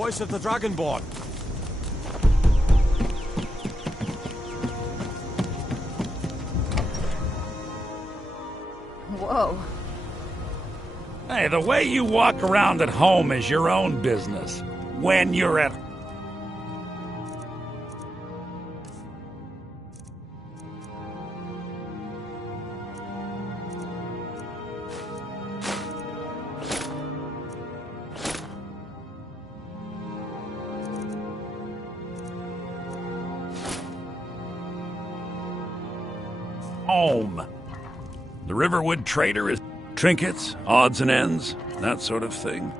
voice of the Dragonborn. Whoa. Hey, the way you walk around at home is your own business. When you're at... home. The Riverwood Trader is trinkets, odds and ends, that sort of thing.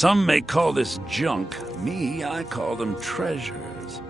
Some may call this junk. Me, I call them treasures.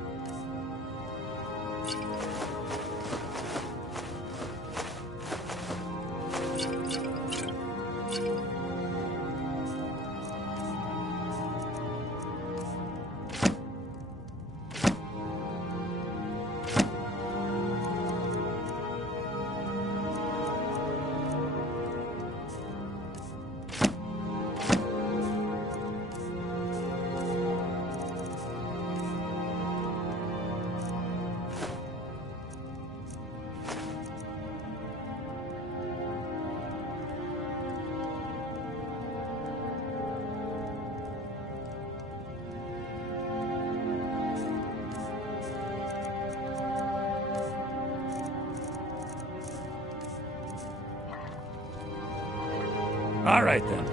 All right, then.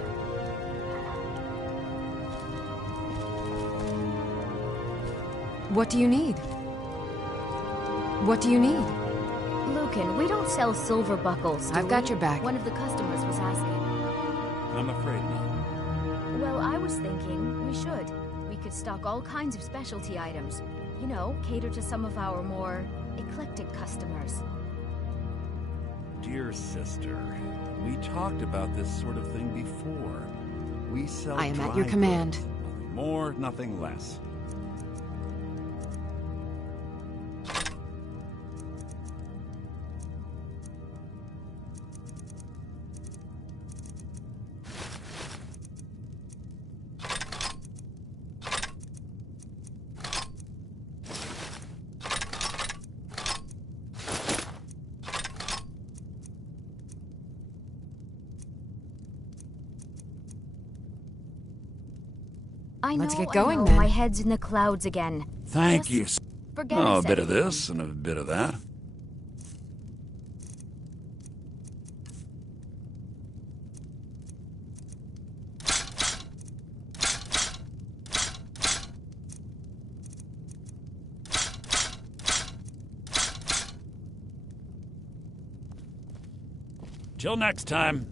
What do you need? What do you need? Lucan, we don't sell silver buckles, do I've got we? your back. One of the customers was asking. I'm afraid not. Well, I was thinking we should. We could stock all kinds of specialty items. You know, cater to some of our more eclectic customers. Dear sister, we talked about this sort of thing before. We sell I am at dry your command. goods. Nothing more, nothing less. Let's get I going, know, then. my head's in the clouds again. Thank Just you. Forget Oh, I a said bit of anything. this and a bit of that. Till next time.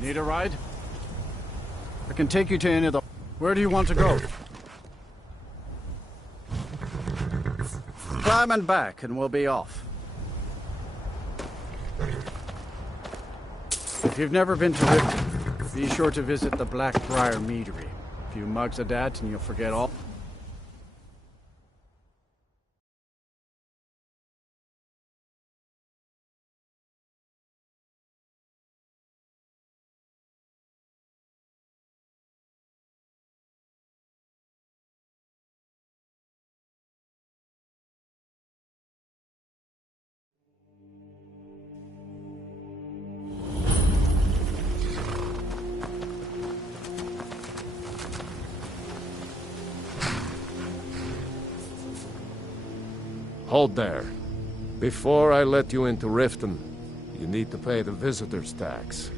Need a ride? I can take you to any of the... Where do you want to go? Climb and back, and we'll be off. If you've never been to Riften, be sure to visit the Blackbriar Meadery. A few mugs of that, and you'll forget all... Hold there. Before I let you into Riften, you need to pay the visitor's tax.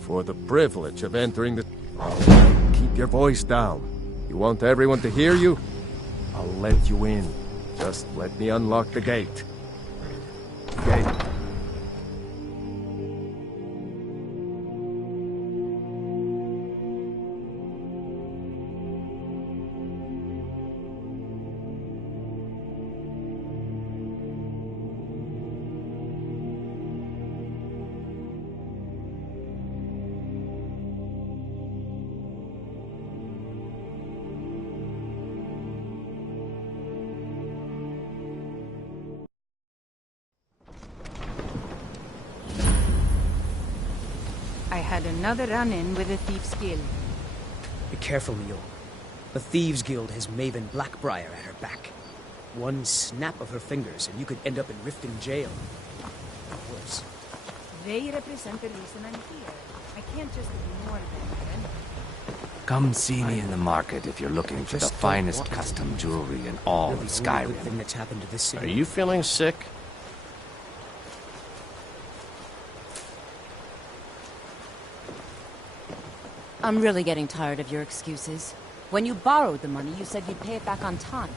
For the privilege of entering the... Keep your voice down. You want everyone to hear you? I'll let you in. Just let me unlock the gate. Gate. I had another run-in with a Thieves' Guild. Be careful, Leo. The Thieves' Guild has Maven Blackbriar at her back. One snap of her fingers and you could end up in Riften jail. Or worse. They represent the reason I'm here. I can't just ignore them, man. Come see me in the market if you're looking for the Just don't finest want custom jewelry in all They're of the only good Skyrim. thing that's happened to this city. Are you feeling sick? I'm really getting tired of your excuses. When you borrowed the money, you said you'd pay it back on time.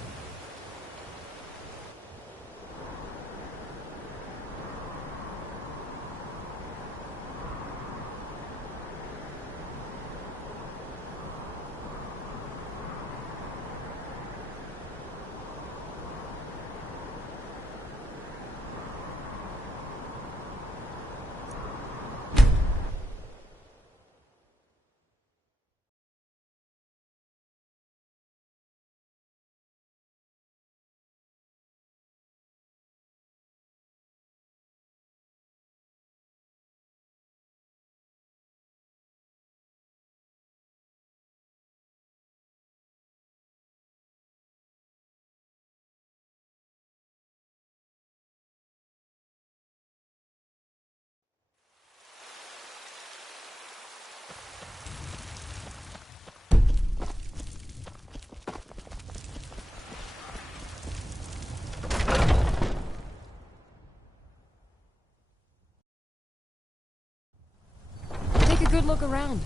Take a good look around.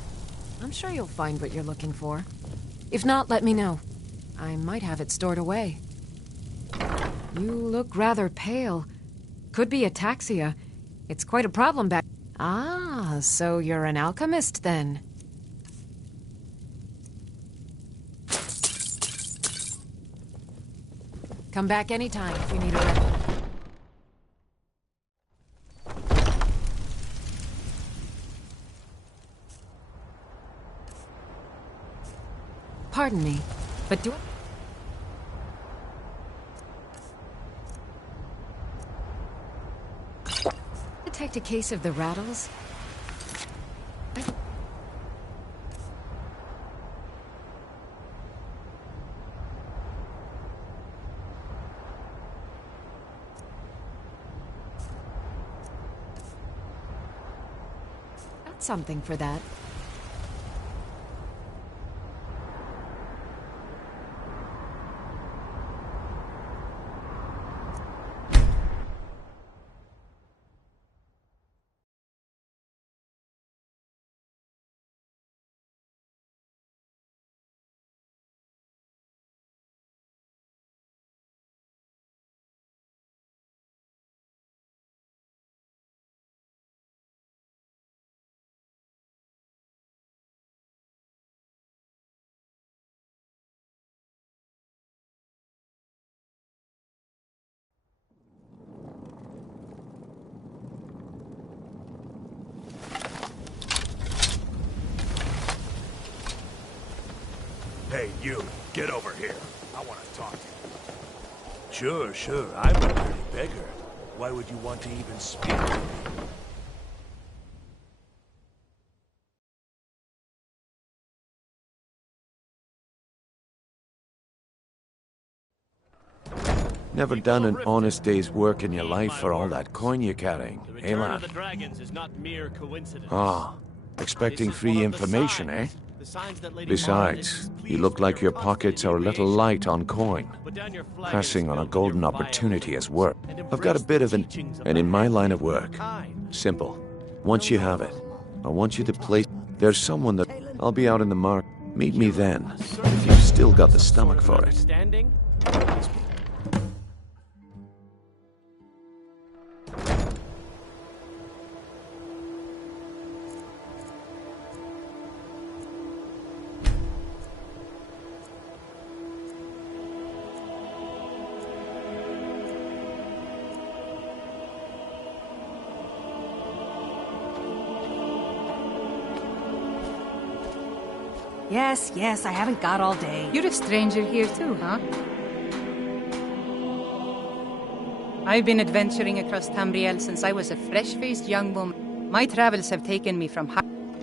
I'm sure you'll find what you're looking for. If not, let me know. I might have it stored away. You look rather pale. Could be ataxia. It's quite a problem back... Ah, so you're an alchemist then. Come back anytime if you need a rep. Pardon me, but do I... Detect a case of the rattles? Got something for that. Hey, you, get over here. I want to talk to you. Sure, I'm a dirty beggar. Why would you want to even speak to me? Never done an honest day's work in your life for all that coin you're carrying, eh, lad? Ah, expecting free information, eh? Besides, you look like your pockets are a little light on coin. Passing on a golden opportunity as work. I've got a bit of and in my line of work, simple. Once you have it, I want you to place... There's someone that... I'll be out in the market. Meet me then, if you've still got the stomach for it. Yes, I haven't got all day. You're a stranger here too, huh? I've been adventuring across Tamriel since I was a fresh-faced young woman. My travels have taken me from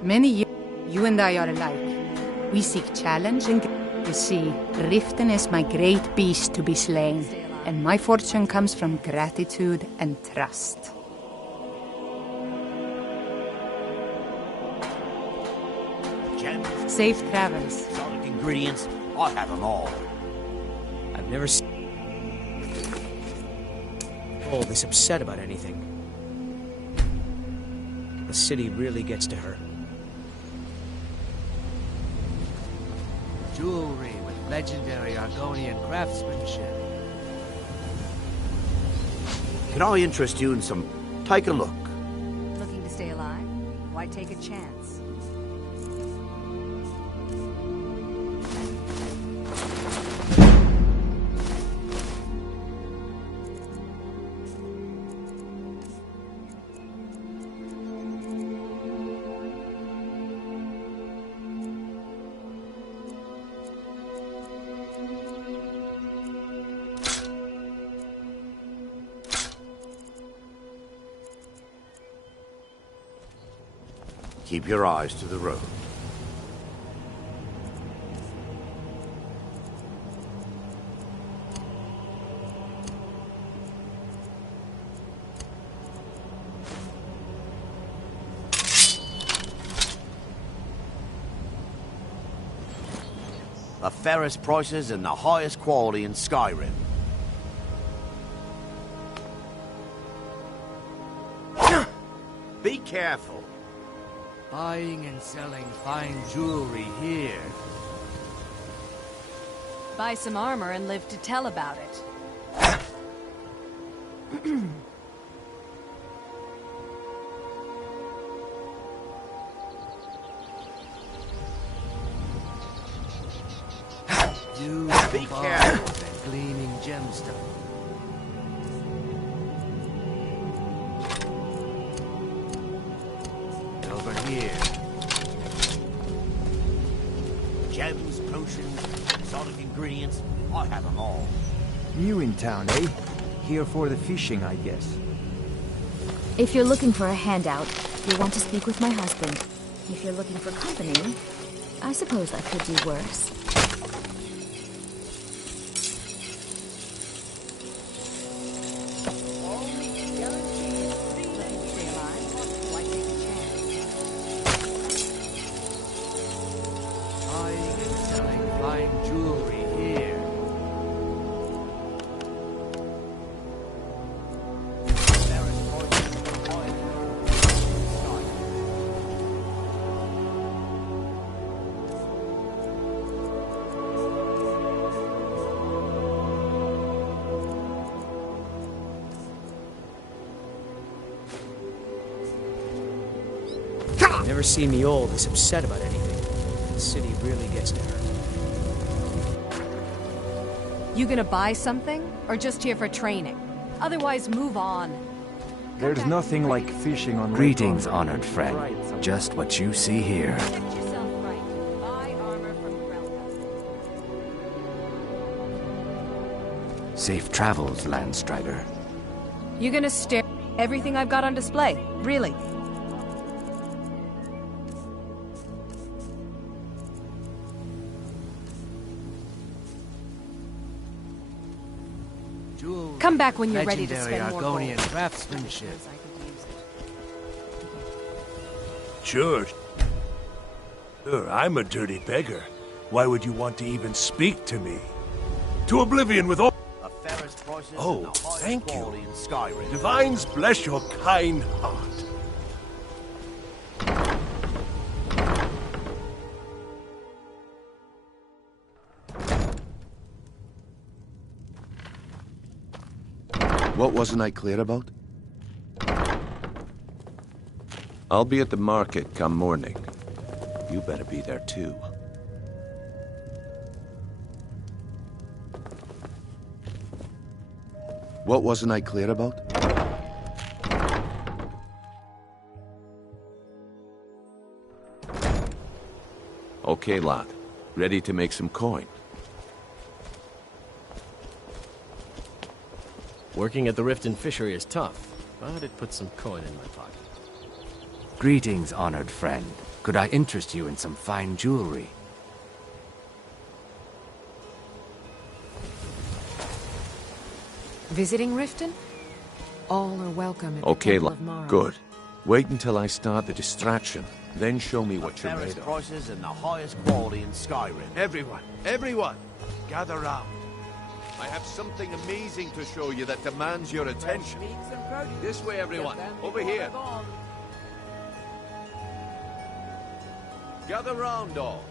many years. You and I are alike. We seek challenge and... You see, Riften is my great beast to be slain, and my fortune comes from gratitude and trust. Safe travels. Solid ingredients, I have them all. I've never seen... Oh, this upset about anything. The city really gets to her. Jewelry with legendary Argonian craftsmanship. Can I interest you in some... Take a look. Looking to stay alive? Why take a chance? Keep your eyes to the road. The fairest prices and the highest quality in Skyrim. Be careful. Buying and selling fine jewelry here. Buy some armor and live to tell about it. Be careful. That gleaming gemstone. Over here. Gems, potions, exotic ingredients, I have them all. New in town, eh? Here for the fishing, I guess. If you're looking for a handout, you'll want to speak with my husband. If you're looking for company, I suppose I could do worse. Never seen me all this upset about anything. The city really gets to her. You gonna buy something? Or just here for training? Otherwise, move on. There's nothing like fishing on... Greetings, honored friend. Just what you see here. Get yourself right. Buy armor from Grelka. Safe travels, Landstrider. You gonna stare everything I've got on display? Really? Come back when you're ready to spend more gold. Argonian craftsmanship. Sure. Sure, I'm a dirty beggar. Why would you want to even speak to me? To oblivion with all... Oh, thank you. In Skyrim. Divines bless your kind heart. What wasn't I clear about? I'll be at the market come morning. You better be there too. What wasn't I clear about? Okay, lad. Ready to make some coin. Working at the Riften Fishery is tough, but it puts some coin in my pocket. Greetings, honored friend. Could I interest you in some fine jewelry? Visiting Riften? All are welcome at the Okay, Temple lad. of Mara. Good. Wait until I start the distraction, then show me what you're made Fairest of. prices and the highest quality in Skyrim. Everyone, gather round. I have something amazing to show you that demands your attention. This way, everyone. Over here. Gather round, all.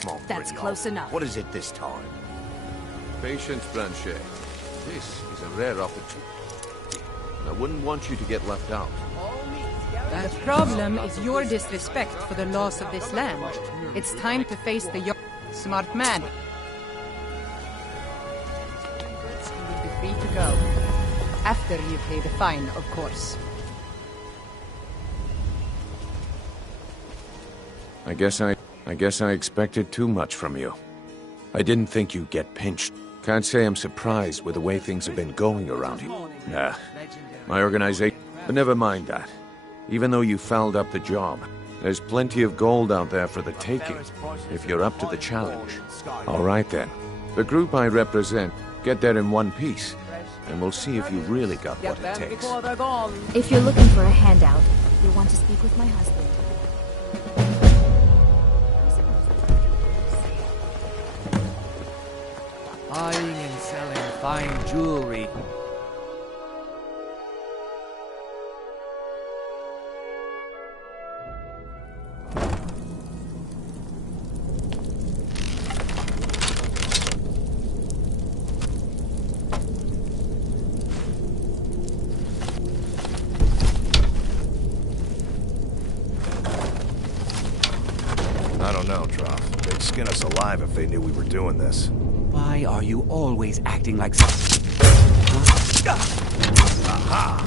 Come on, That's bring it close on. enough. What is it this time? Patience, Blanchet. This is a rare opportunity. I wouldn't want you to get left out. The problem is your disrespect for the laws of this land. It's time to face the smart man. You'll be free to go. After you pay the fine, of course. I guess I expected too much from you. I didn't think you'd get pinched. Can't say I'm surprised with the way things have been going around here. Nah, my organization... But never mind that. Even though you fouled up the job, there's plenty of gold out there for the taking, if you're up to the challenge. All right then. The group I represent, get there in one piece, and we'll see if you really got what it takes. If you're looking for a handout, you'll want to speak with my husband. Buying and selling fine jewelry. I don't know, Trough. They'd skin us alive if they knew we were doing this. Why are you always acting like so? Aha!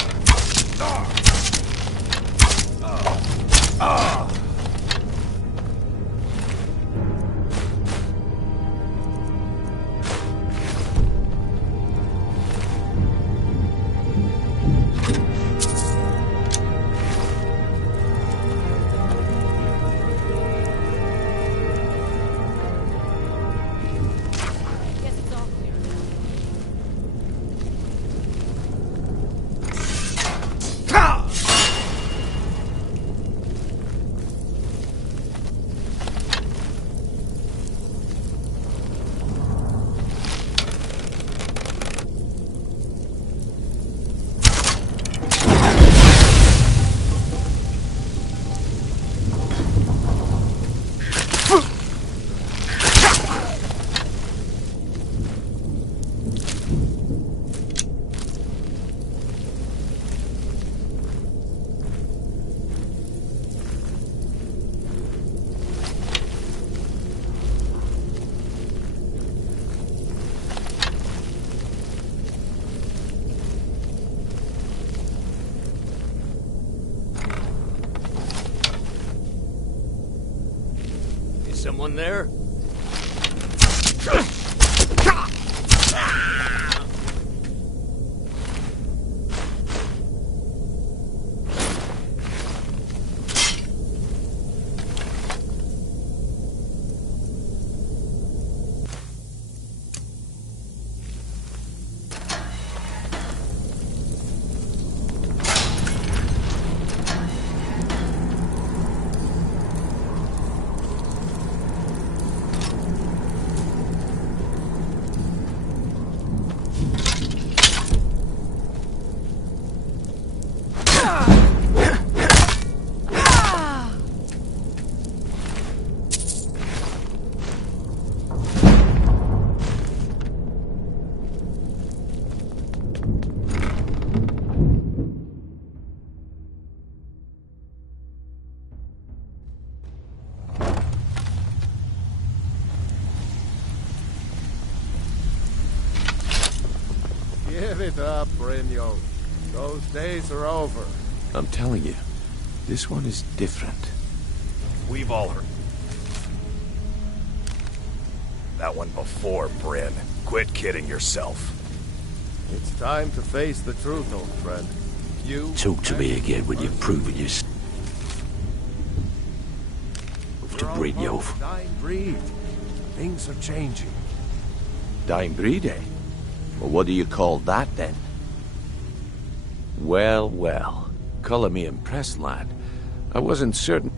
Someone there? Give it up, Brynjo. Those days are over. I'm telling you, this one is different. We've all heard that one before, Bryn. Quit kidding yourself. It's time to face the truth, old friend. You... Talk to me again when you've proven yourself to Brynjo. Dying breed. Things are changing. Dying breed, eh? Well, what do you call that, then? Well, well. Color me impressed, lad. I wasn't certain.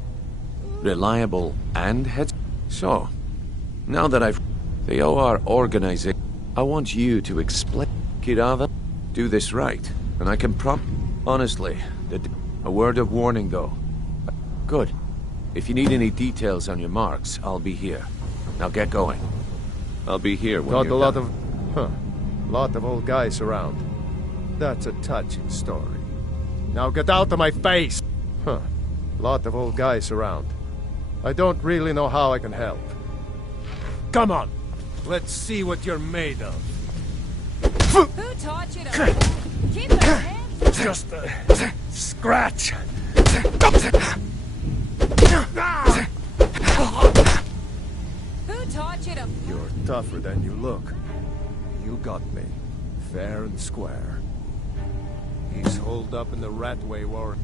Reliable and heads. So, now that I've... The OR organization, I want you to explain... Kirava, do this right, and I can honestly, a word of warning, though. Good. If you need any details on your marks, I'll be here. Now get going. I'll be here when Got you're a lot done. lot of old guys around. That's a touching story. Now get out of my face! Lot of old guys around. I don't really know how I can help. Come on! Let's see what you're made of. Who taught you to keep your hands? Just a scratch. Who taught you to... You're tougher than you look. You got me, fair and square. He's holed up in the Ratway Warren.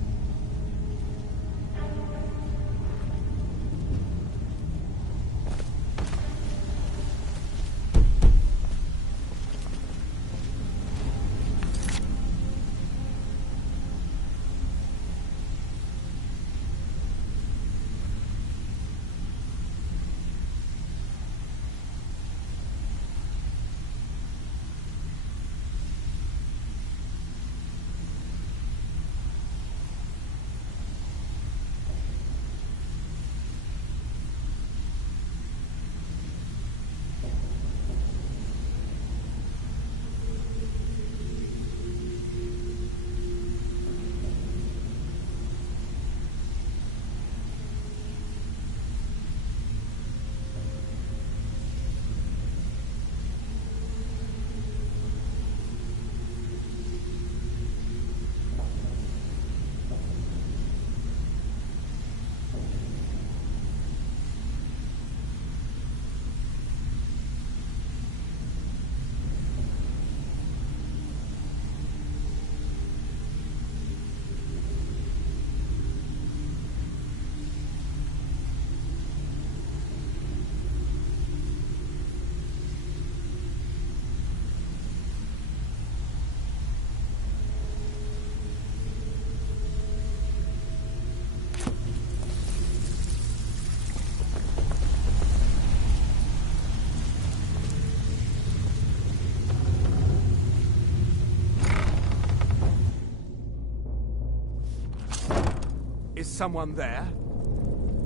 Is someone there?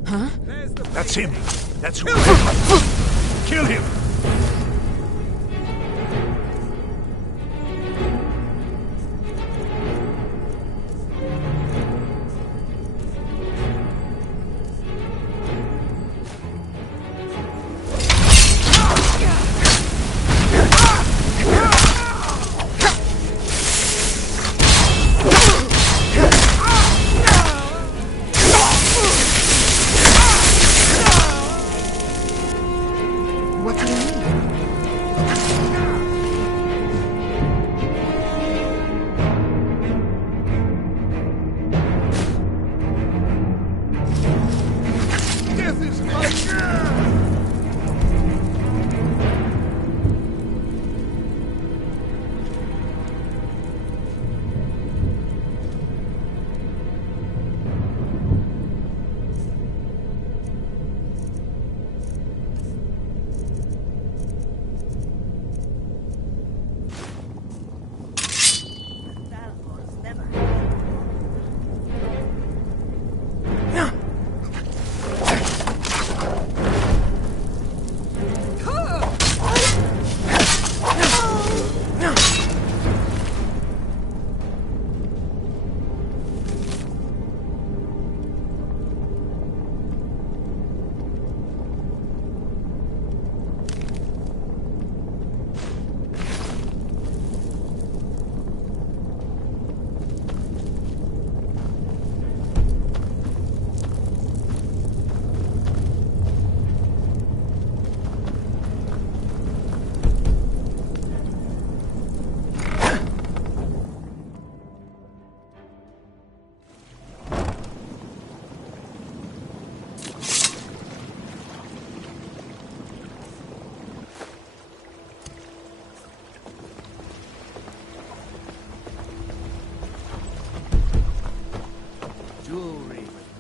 Huh? That's him. That's who. Kill him.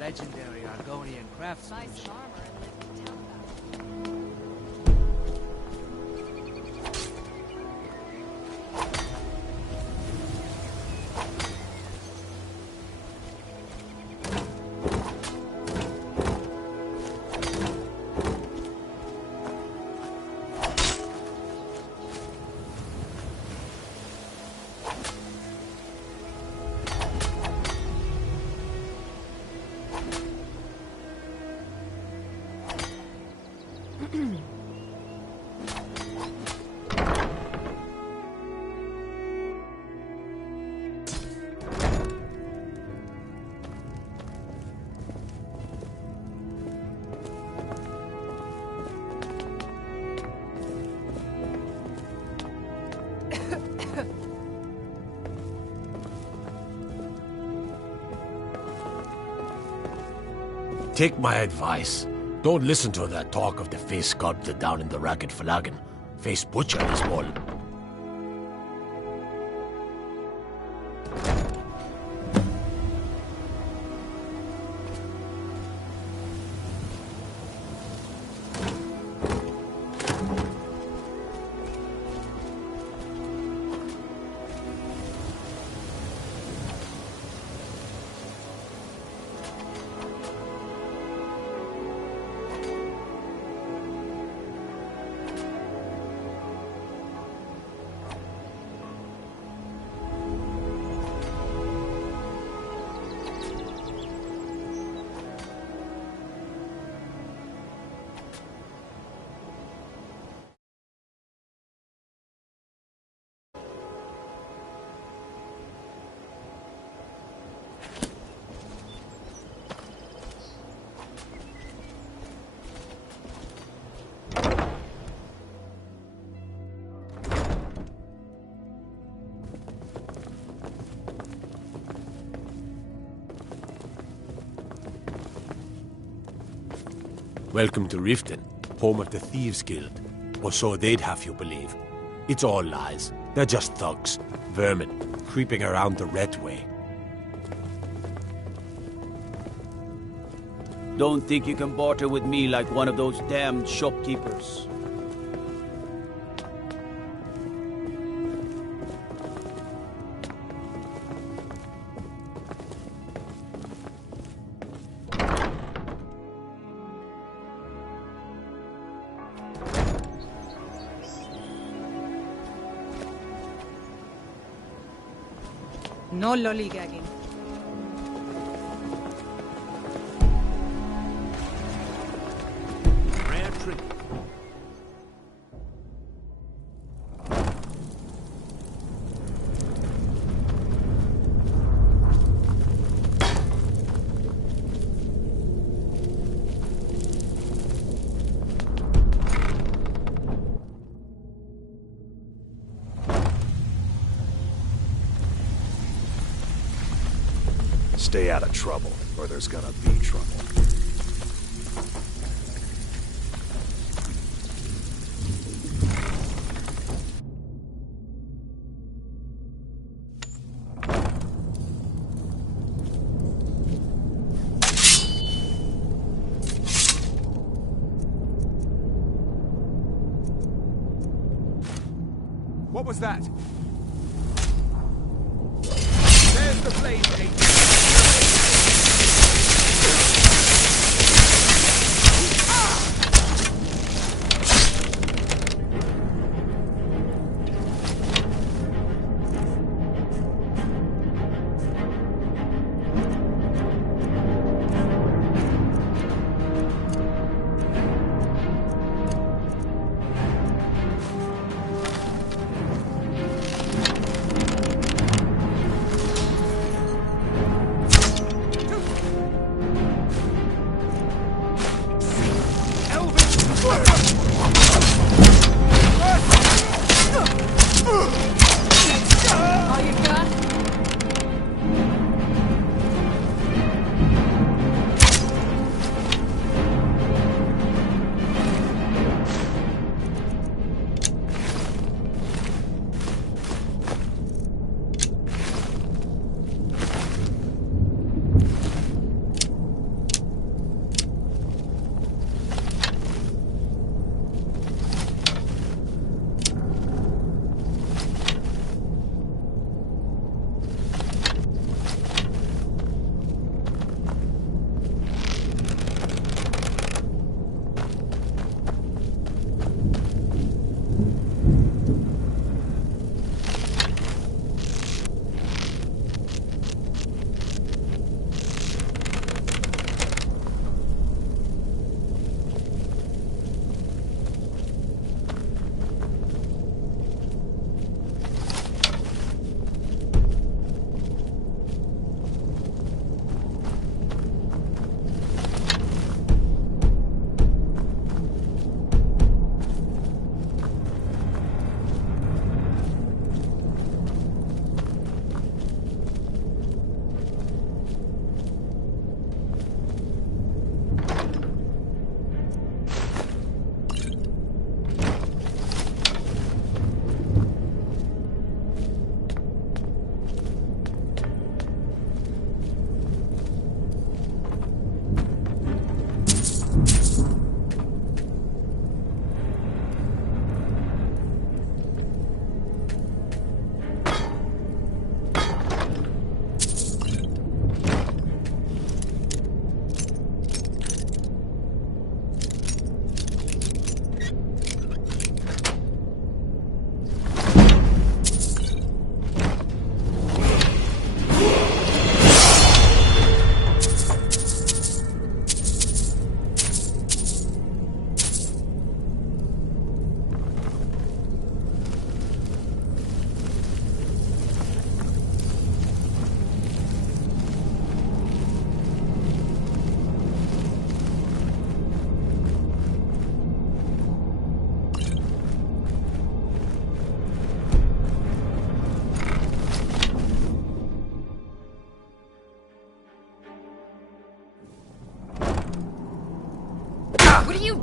legendary Argonian craftsmanship. Take my advice. Don't listen to that talk of the face sculptor down in the Ragged Flagon. Face butcher is more... Welcome to Riften, home of the Thieves Guild. Or so they'd have you believe. It's all lies. They're just thugs, vermin, creeping around the Red Way. Don't think you can barter with me like one of those damned shopkeepers. No lollygagging. Rare trick. Stay out of trouble, or there's gonna be trouble. What was that? There's the blaze gate.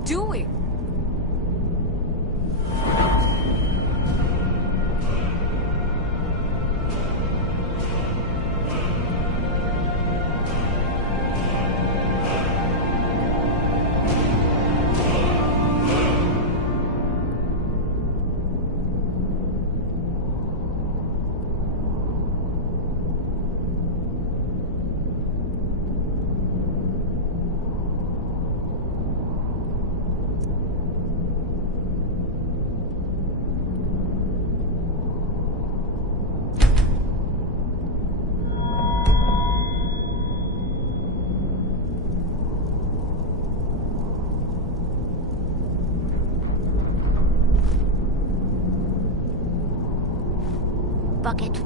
doing? Bucket.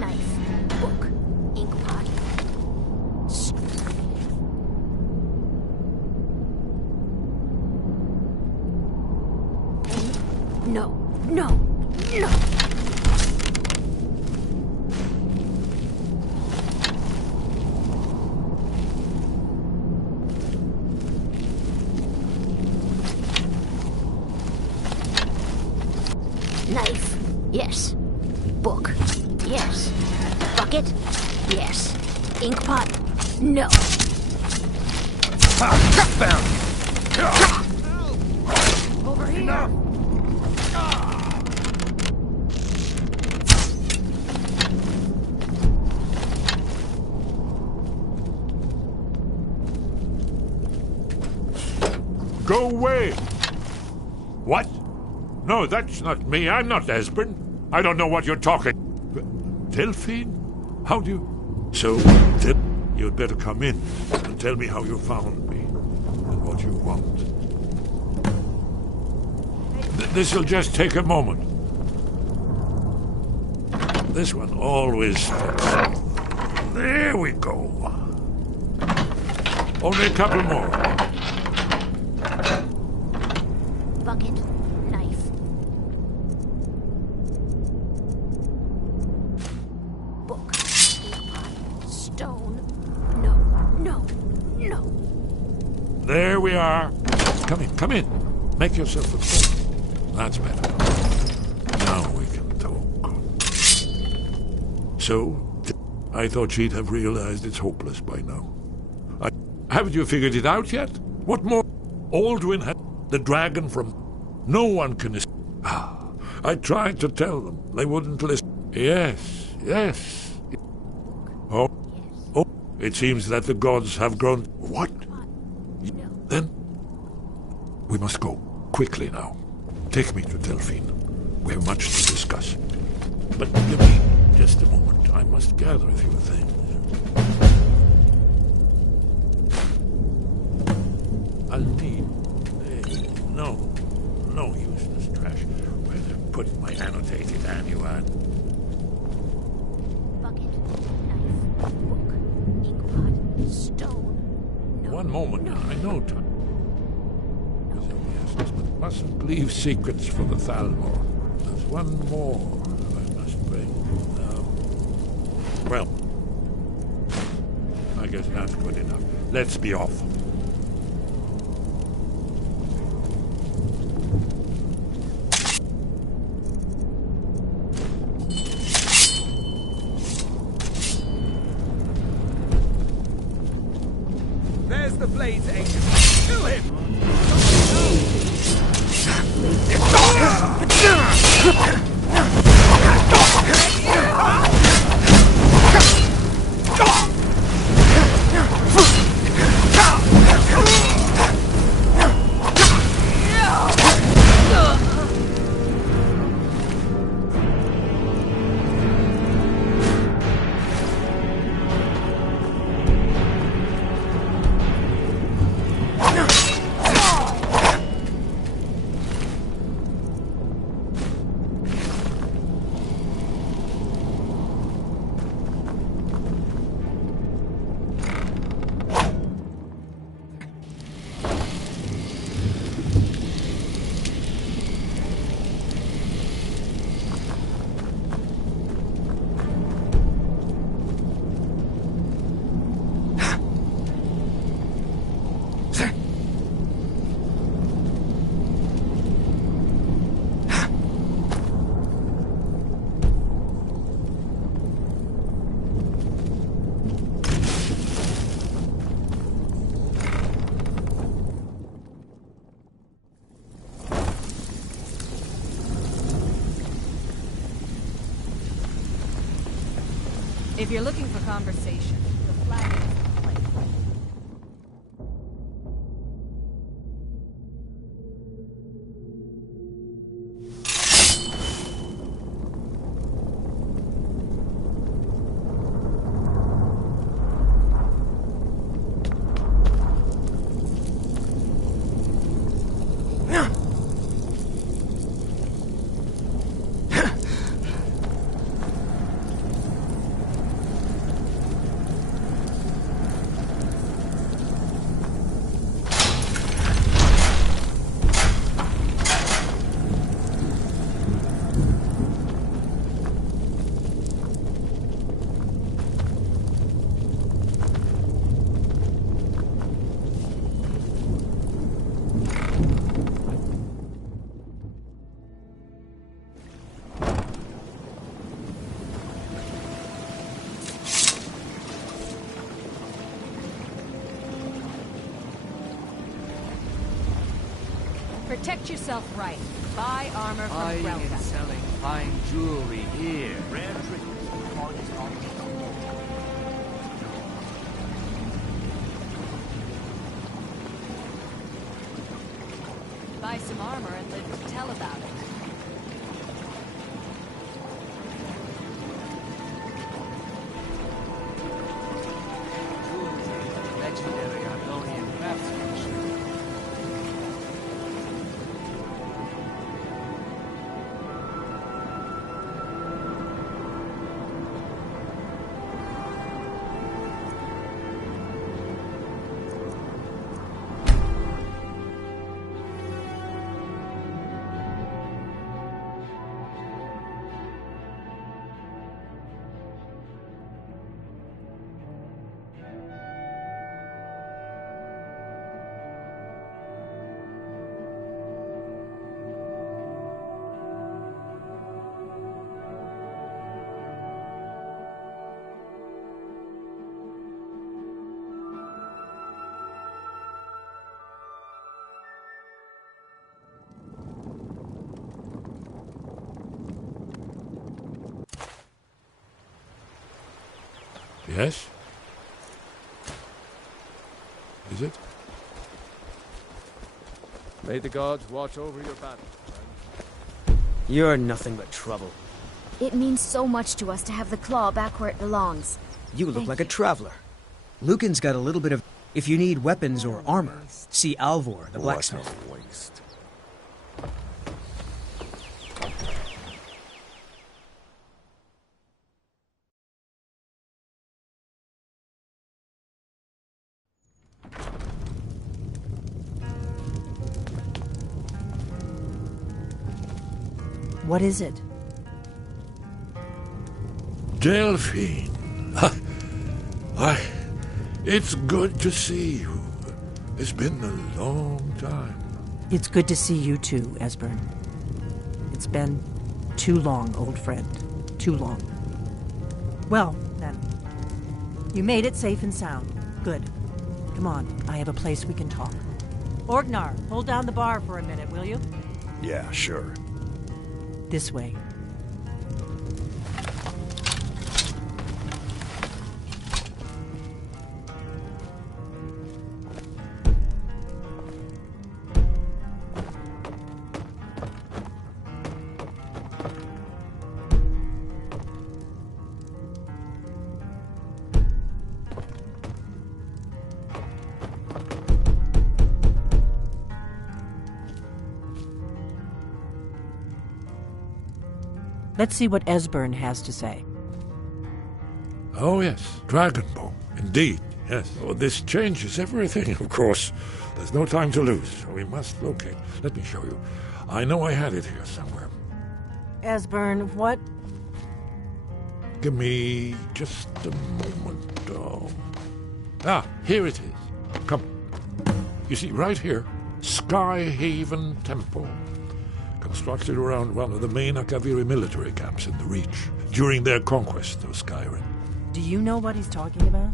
Knife, book, ink pot. No, no, no! Knife, yes. Book, yes. Bucket, yes. Ink pot, no. Found you! Over here! Go away! What? No, that's not me. I'm not Esbern. I don't know what you're talking. Delphine? How do you... So, you'd better come in and tell me how you found me and what you want. This'll just take a moment. This one always stops. There we go. Only a couple more. Bucket, knife. Book, ink pot, stone. No, no, no. There we are. Come in, come in. Make yourself at home. That's better. Now we can talk. So, I thought she'd have realized it's hopeless by now. Haven't you figured it out yet? What more? Aldwin had the dragon from... No one can... I tried to tell them. They wouldn't listen. Yes, yes. Oh, it seems that the gods have grown... What? Then... We must go. Quickly now. Take me to Delphine. We have much to discuss. But give me just a moment. I must gather a few things. I'll need... No useless trash. Where did I put my annotated annual? Bucket, knife, book, ink pot, stone. No, One moment. no. I know time. But mustn't leave secrets for the Thalmor. There's one more I must bring. Well, I guess that's good enough. Let's be off. There's the blades, Agent. Kill him! If you're looking for conversation, the flag is the place. Protect yourself right. Buy armor from Buying Relka. and selling fine jewelry here. Rare trinkets, hardest objects on board. Buy some armor and live to tell about it. Legendary Argonian craftsmanship. Yes? Is it? May the gods watch over your battle. You're nothing but trouble. It means so much to us to have the claw back where it belongs. You look Thank like a traveler. Lucan's got a little bit of... If you need weapons or armor, see Alvor, the blacksmith. What a waste. What is it? Delphine. Why, it's good to see you. It's been a long time. It's good to see you too, Esbern. It's been too long, old friend. Too long. Well, then. You made it safe and sound. Good. Come on, I have a place we can talk. Orgnar, hold down the bar for a minute, will you? Yeah, sure. This way. Let's see what Esbern has to say. Oh, yes. Dragonbone. Indeed, yes. Oh, this changes everything, of course. There's no time to lose, so we must locate. Let me show you. I know I had it here somewhere. Esbern, what? Give me just a moment. Oh. Ah, here it is. Come. You see, right here, Skyhaven Temple. Constructed around one of the main Akaviri military camps in the Reach during their conquest of Skyrim. Do you know what he's talking about?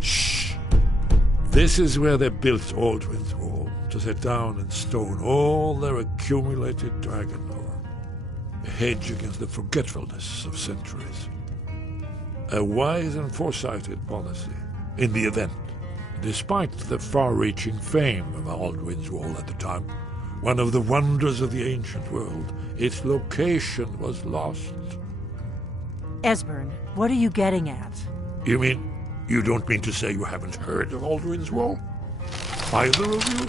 Shh! This is where they built Aldrin's Wall, to set down in stone all their accumulated dragon lore. A hedge against the forgetfulness of centuries. A wise and foresighted policy. In the event, despite the far-reaching fame of Alduin's Wall at the time, one of the wonders of the ancient world, its location was lost. Esbern, what are you getting at? You mean, you don't mean to say you haven't heard of Alduin's Wall? Either of you?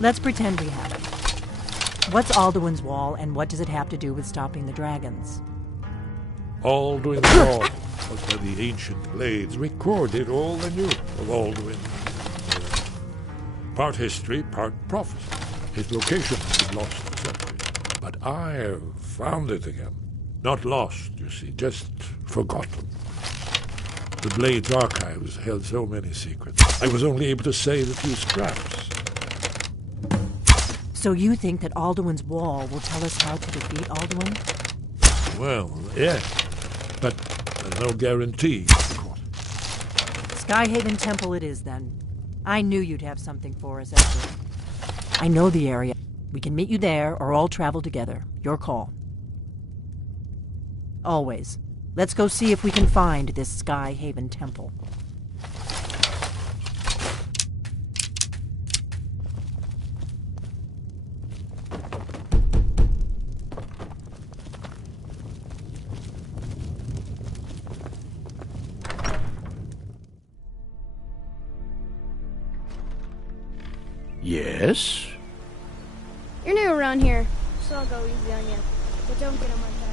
Let's pretend we haven't. What's Alduin's Wall, and what does it have to do with stopping the dragons? Alduin's Wall was where the ancient blades recorded all they knew of Alduin. Part history, part prophecy. His location has been lost for centuries, but I have found it again. Not lost, you see, just forgotten. The Blade's archives held so many secrets. I was only able to save a few scraps. So you think that Alduin's Wall will tell us how to defeat Alduin? Well, yes, but there's no guarantee. Skyhaven Temple it is, then. I knew you'd have something for us, Esbern. I know the area. We can meet you there, or all travel together. Your call. Always. Let's go see if we can find this Skyhaven Temple. Yes? You're new around here, so I'll go easy on you. But don't get on my nerves.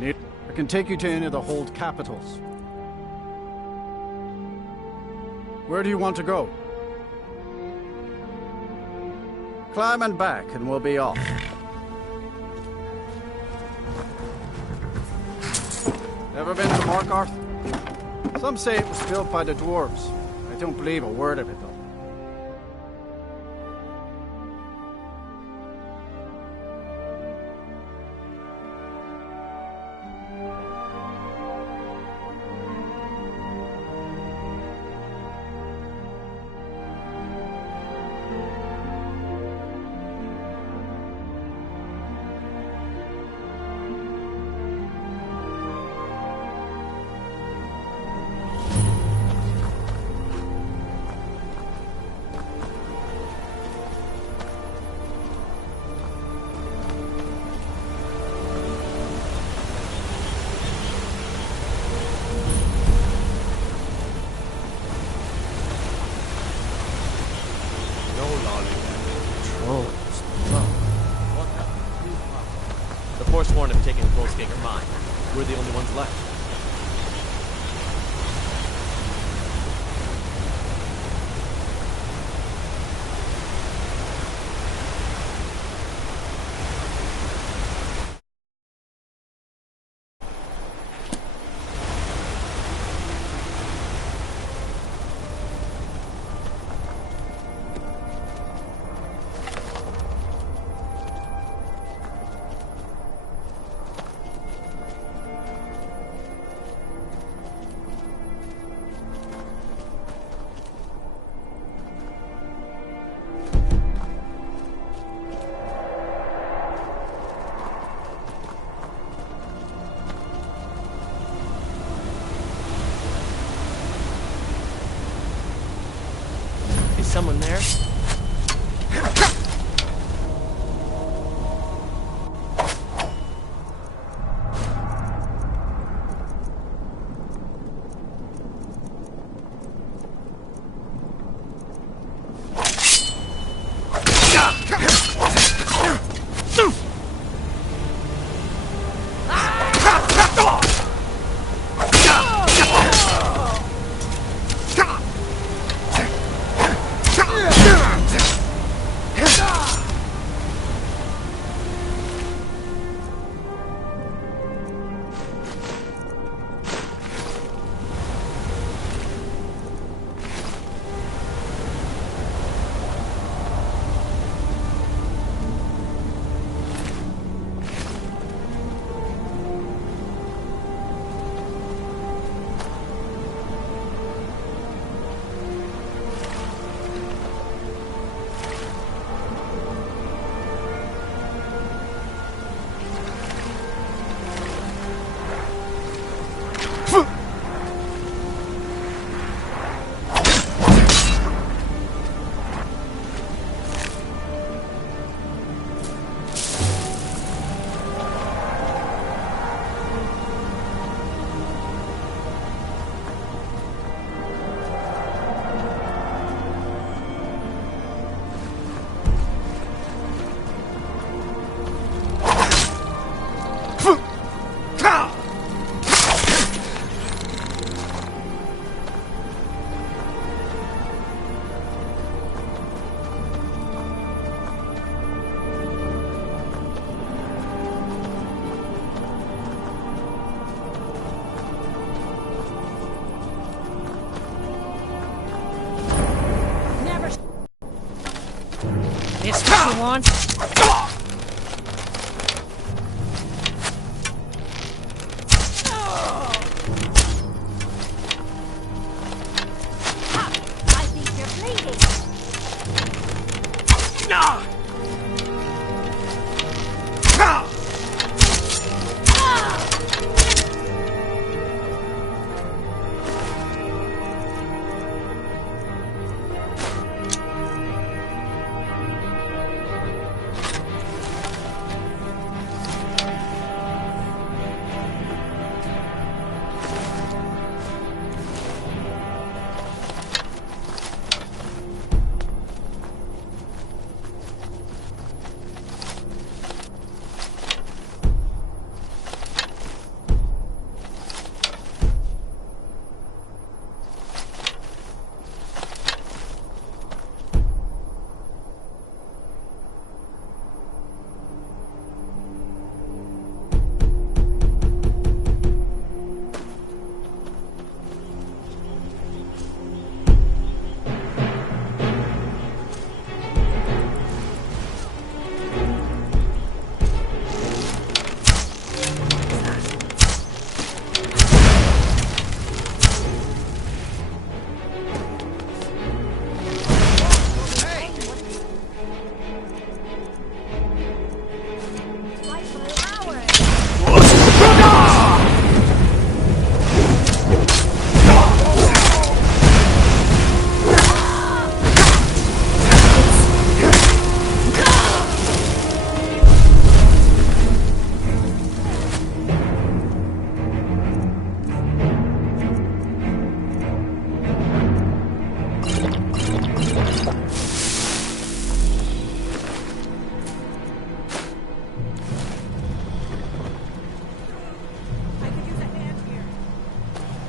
I can take you to any of the hold capitals. Where do you want to go? Climb and back, and we'll be off. Ever been to Markarth? Some say it was built by the dwarves. I don't believe a word of it, though. Forsworn have taken Volsganger Mine. We're the only ones left. someone there? This what you want? I think you're bleeding. No!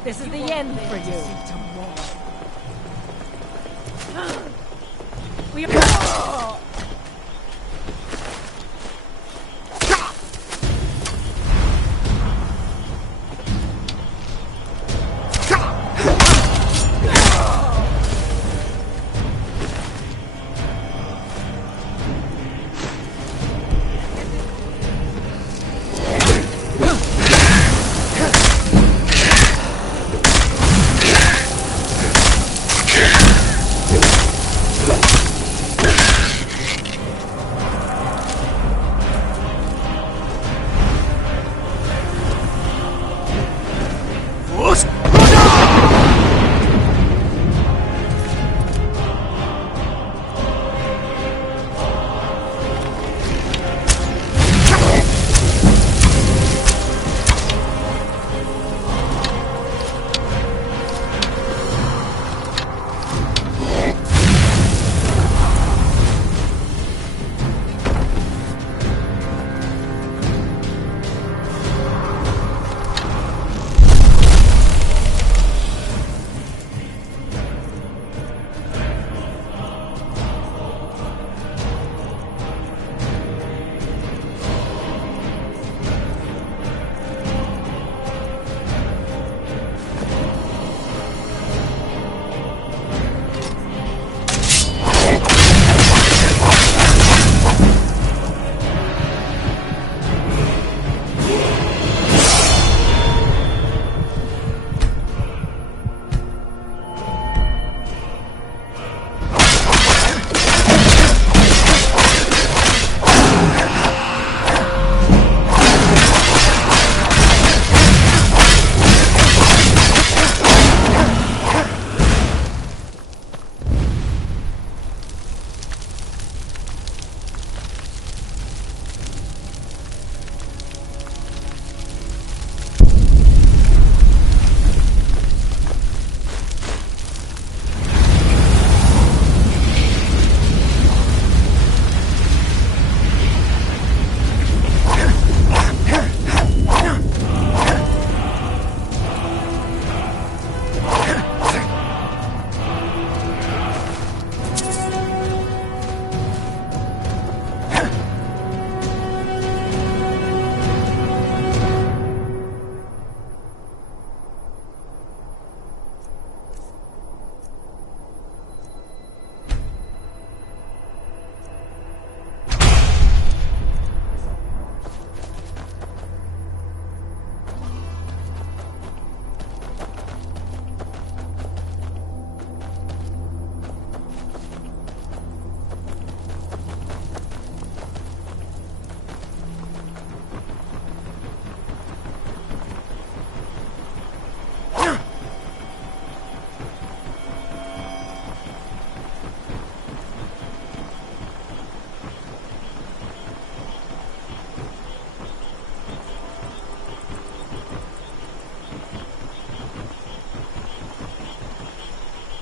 This is the end for you. We are...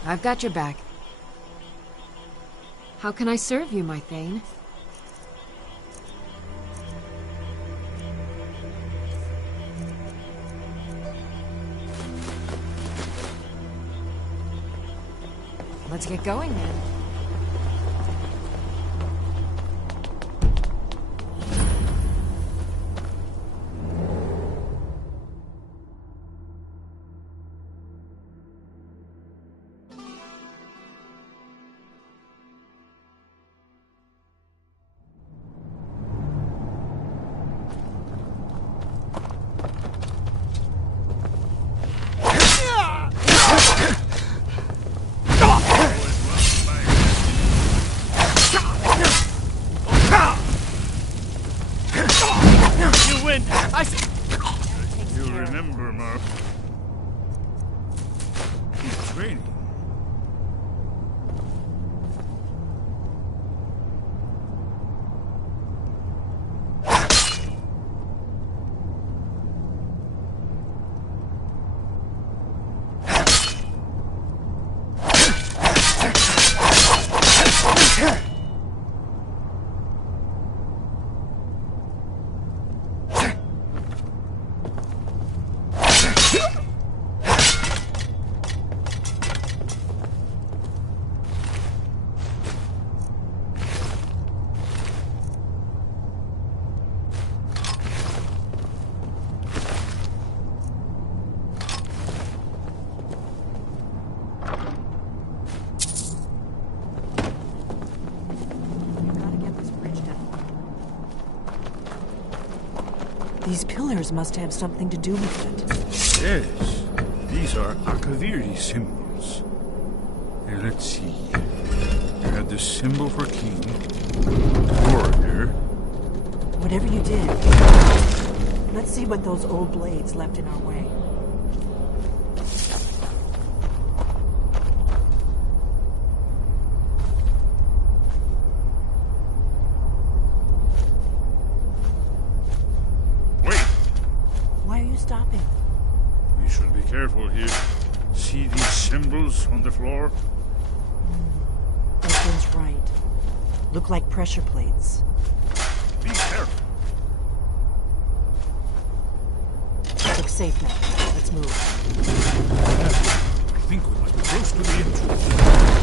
I've got your back. How can I serve you, my Thane? Let's get going then. These pillars must have something to do with it. Yes, these are Akaviri symbols. Here, let's see. You have the symbol for king, warrior. Whatever you did, let's see what those old blades left in our way. Stopping. We should be careful here. See these symbols on the floor? Edwin's right. Look like pressure plates. Be careful. Looks safe now. Let's move. I think we must be close to the entrance.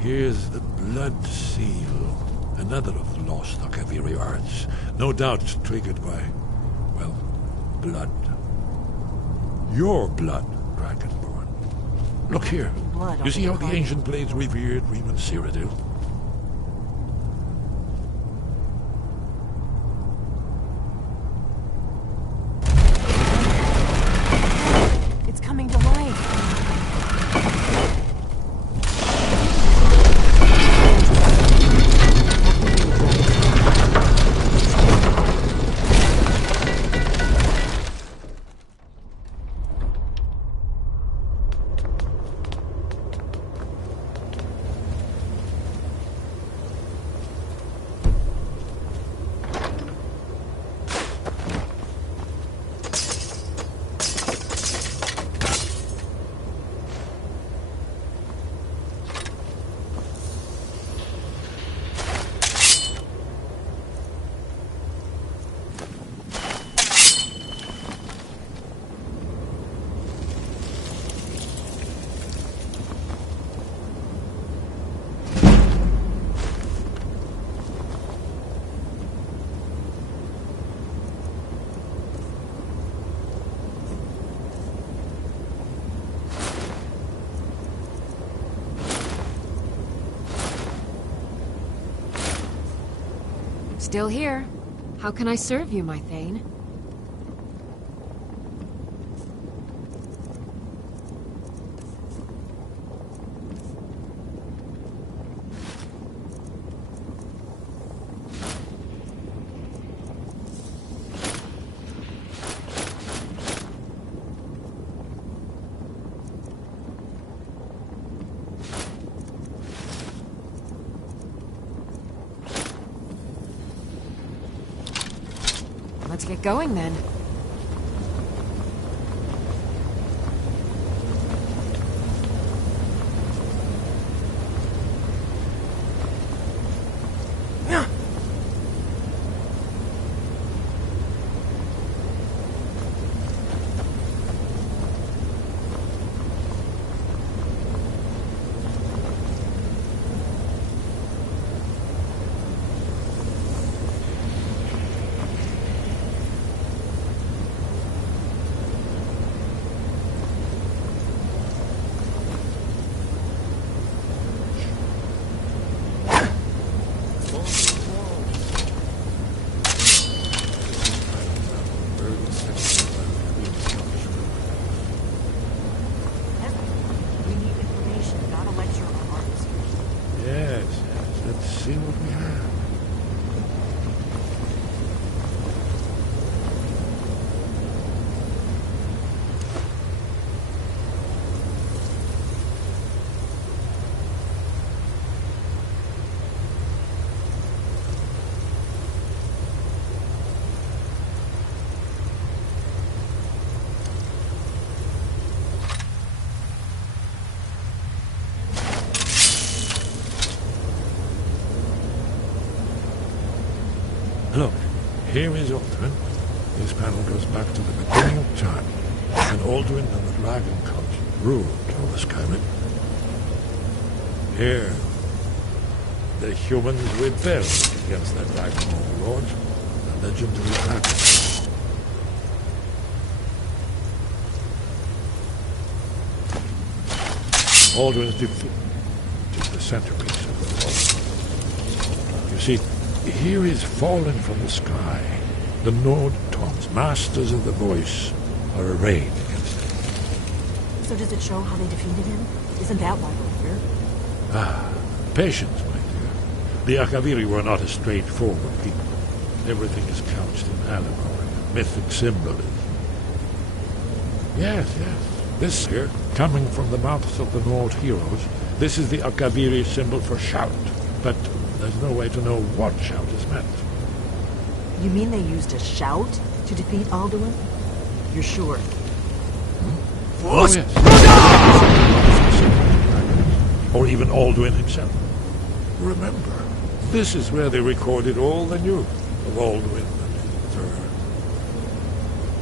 Here's the blood seal. Another of the lost Akaviri arts. No doubt triggered by, well, blood. Your blood, Dragonborn. Look here. Blood You see how the ancient blades revered Riemann Cyrodiil? It's coming to life. Still here. How can I serve you, my Thane? Let's get going then. See what we have. Look, here is Alduin. This panel goes back to the beginning of time, when Alduin and the Dragon Cult ruled over Skyrim. Here, the humans rebelled against their dragon overlord, the legendary dragon. Alduin's defeat is the centerpiece of the whole. You see, here is fallen from the sky. The Nord Toms, masters of the voice, are arrayed against him. So does it show how they defeated him? Isn't that why we're here? Ah, patience, my dear. The Akaviri were not a straightforward people. Everything is couched in allegory, mythic symbolism. Yes. This here, coming from the mouths of the Nord heroes, this is the Akaviri symbol for shout. But there's no way to know what shout is meant. You mean they used a shout to defeat Alduin? You're sure? Oh, yes. Or even Alduin himself. Remember, this is where they recorded all the news of Alduin and his terror.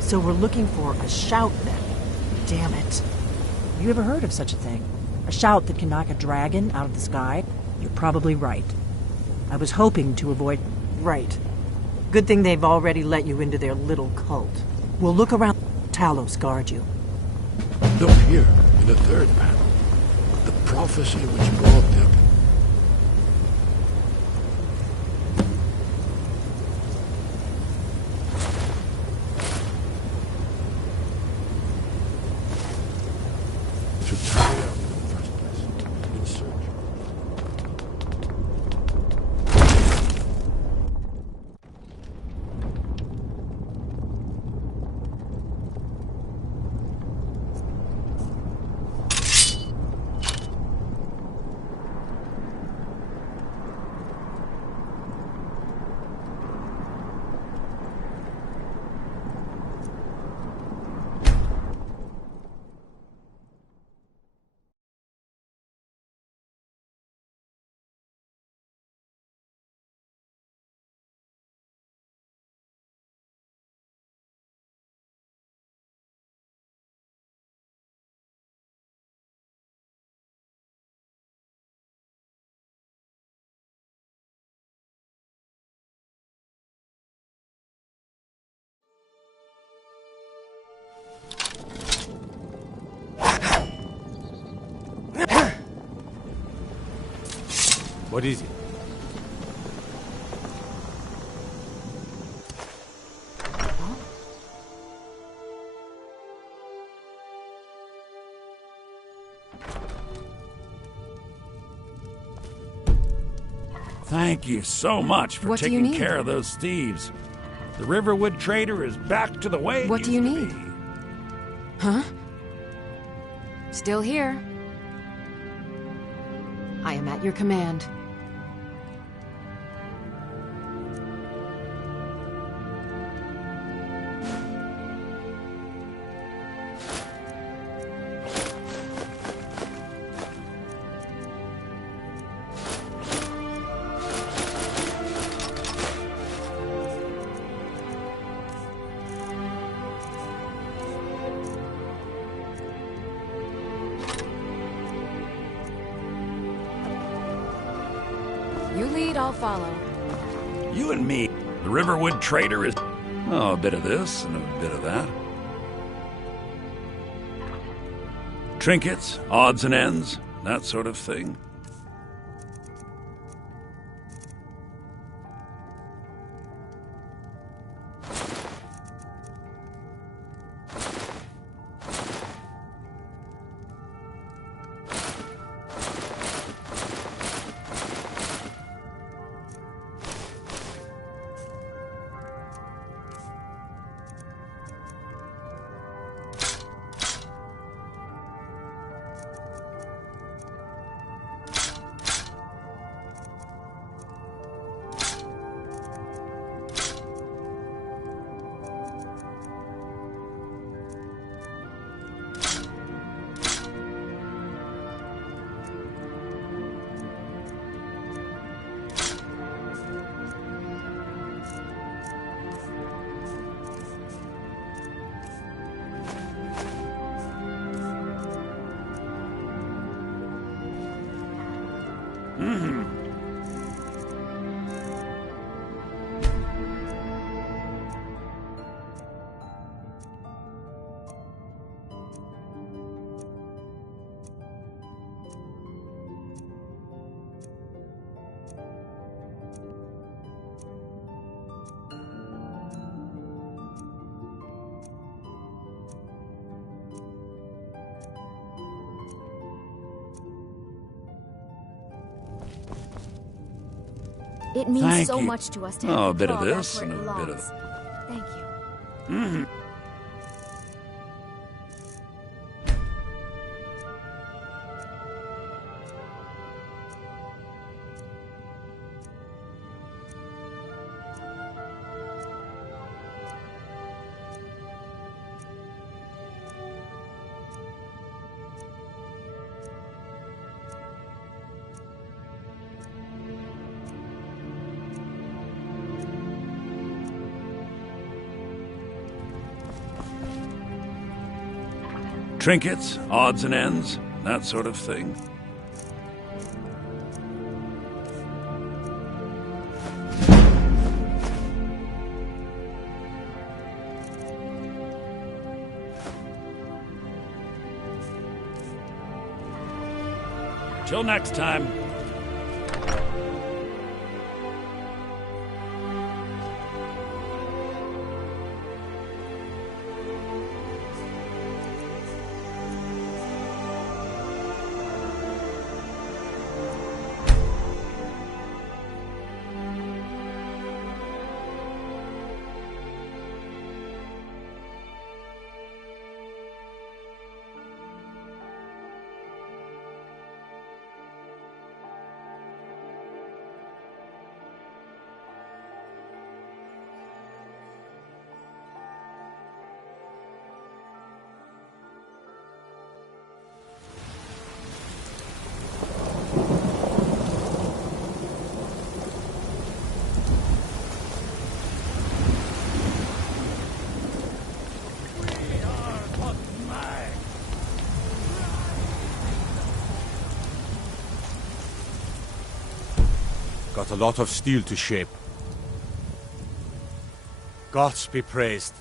So we're looking for a shout then. Damn it. You ever heard of such a thing? A shout that can knock a dragon out of the sky? You're probably right. I was hoping to avoid... Right. Good thing they've already let you into their little cult. We'll look around. Talos guard you. Look here, in the third panel. The prophecy which brought them. To carry out in the first place. In search. What is it? Thank you so much for What do you taking need? care of those thieves. The Riverwood Trader is back to the way it What do you used to need? be. Huh? Still here. I am at your command. You lead, I'll follow. You and me. The Riverwood Trader is... Oh, a bit of this and a bit of that. Trinkets, odds and ends, that sort of thing. It means Thank so you. much to us to Oh, have a bit the of claw back this where and it a bit of... belongs. Thank you. Mhm. Trinkets, odds and ends, that sort of thing. Till next time. Got a lot of steel to shape. Gods be praised.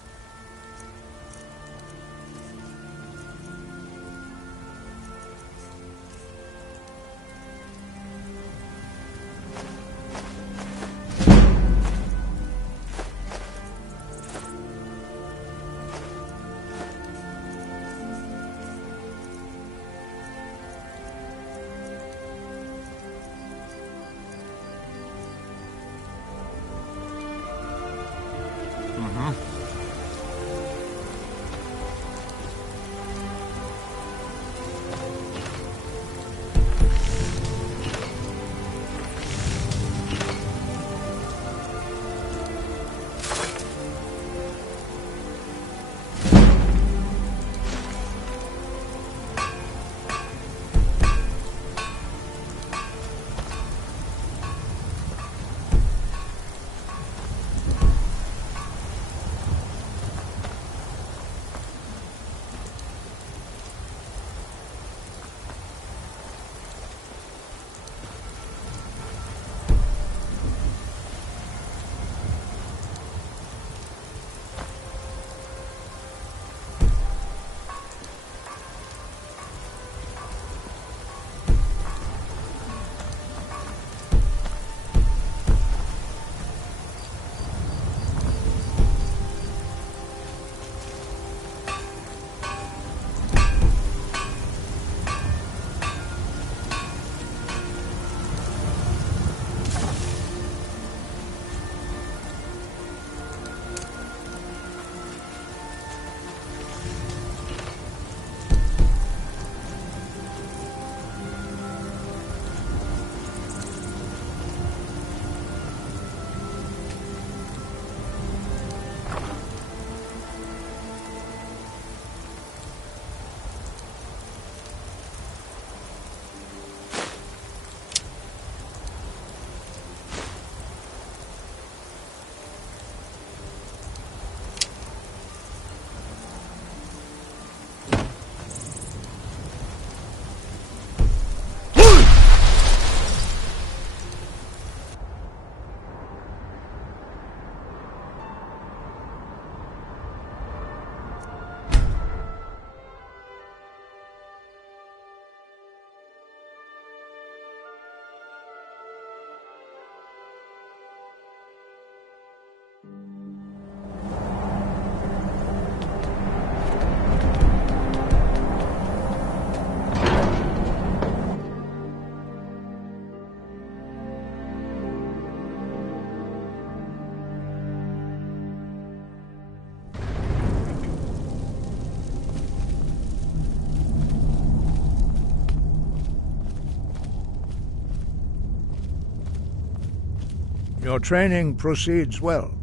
Your training proceeds well.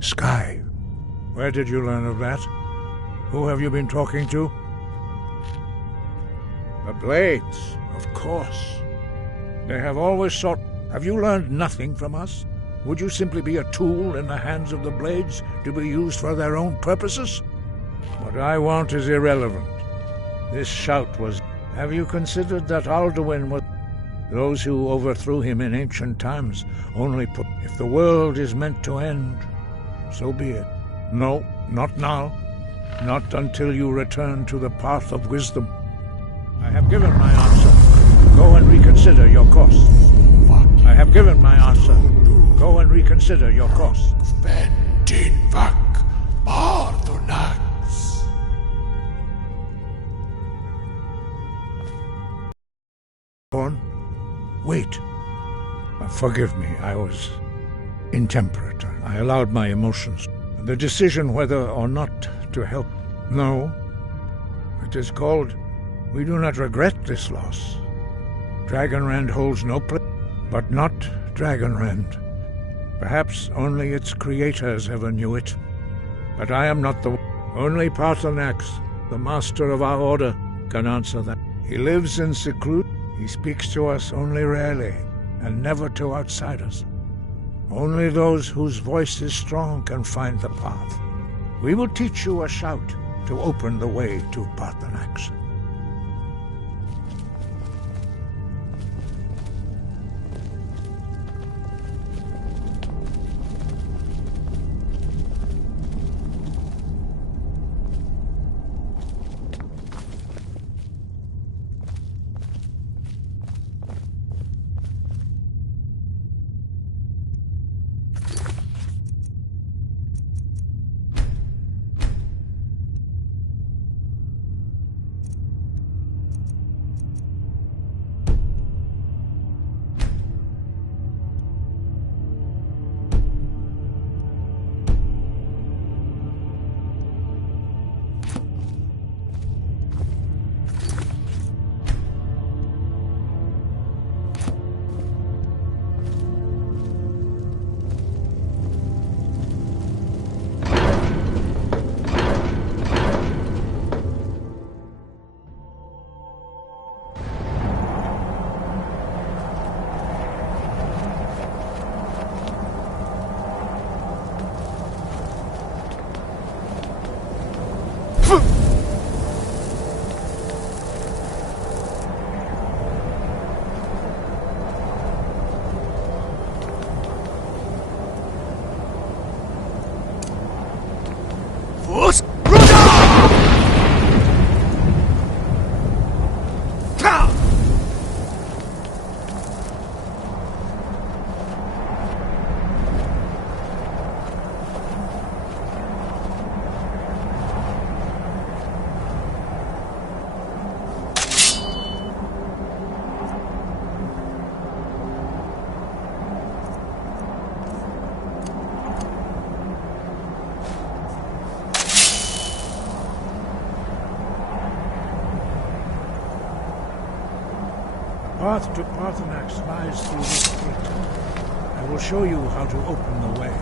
Sky, where did you learn of that? Who have you been talking to? The Blades, of course. They have always sought... Have you learned nothing from us? Would you simply be a tool in the hands of the Blades to be used for their own purposes? What I want is irrelevant. This shout was... Have you considered that Alduin was... Those who overthrew him in ancient times only put... If the world is meant to end, so be it. No, not now. Not until you return to the path of wisdom. I have given my answer. Go and reconsider your course. I have given my answer. Go and reconsider your course. Wait. Forgive me, I was intemperate. I allowed my emotions. The decision whether or not to help. No. It is called... We do not regret this loss. Dragonrend holds no place, but not Dragonrend. Perhaps only its creators ever knew it. But I am not the... Only Paarthurnax, the master of our order, can answer that. He lives in seclusion. He speaks to us only rarely, and never to outsiders. Only those whose voice is strong can find the path. We will teach you a shout to open the way to Paarthurnax. The path to Paarthurnax lies through this gate. I will show you how to open the way.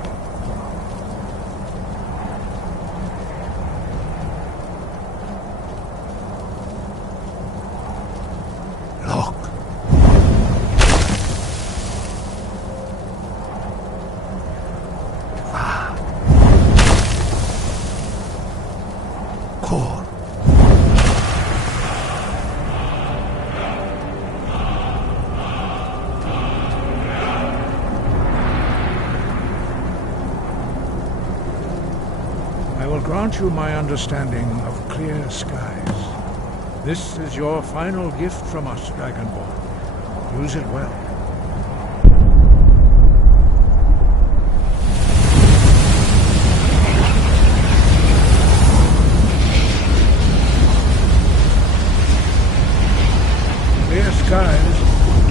Grant you my understanding of clear skies. This is your final gift from us, Dragonborn. Use it well. Clear skies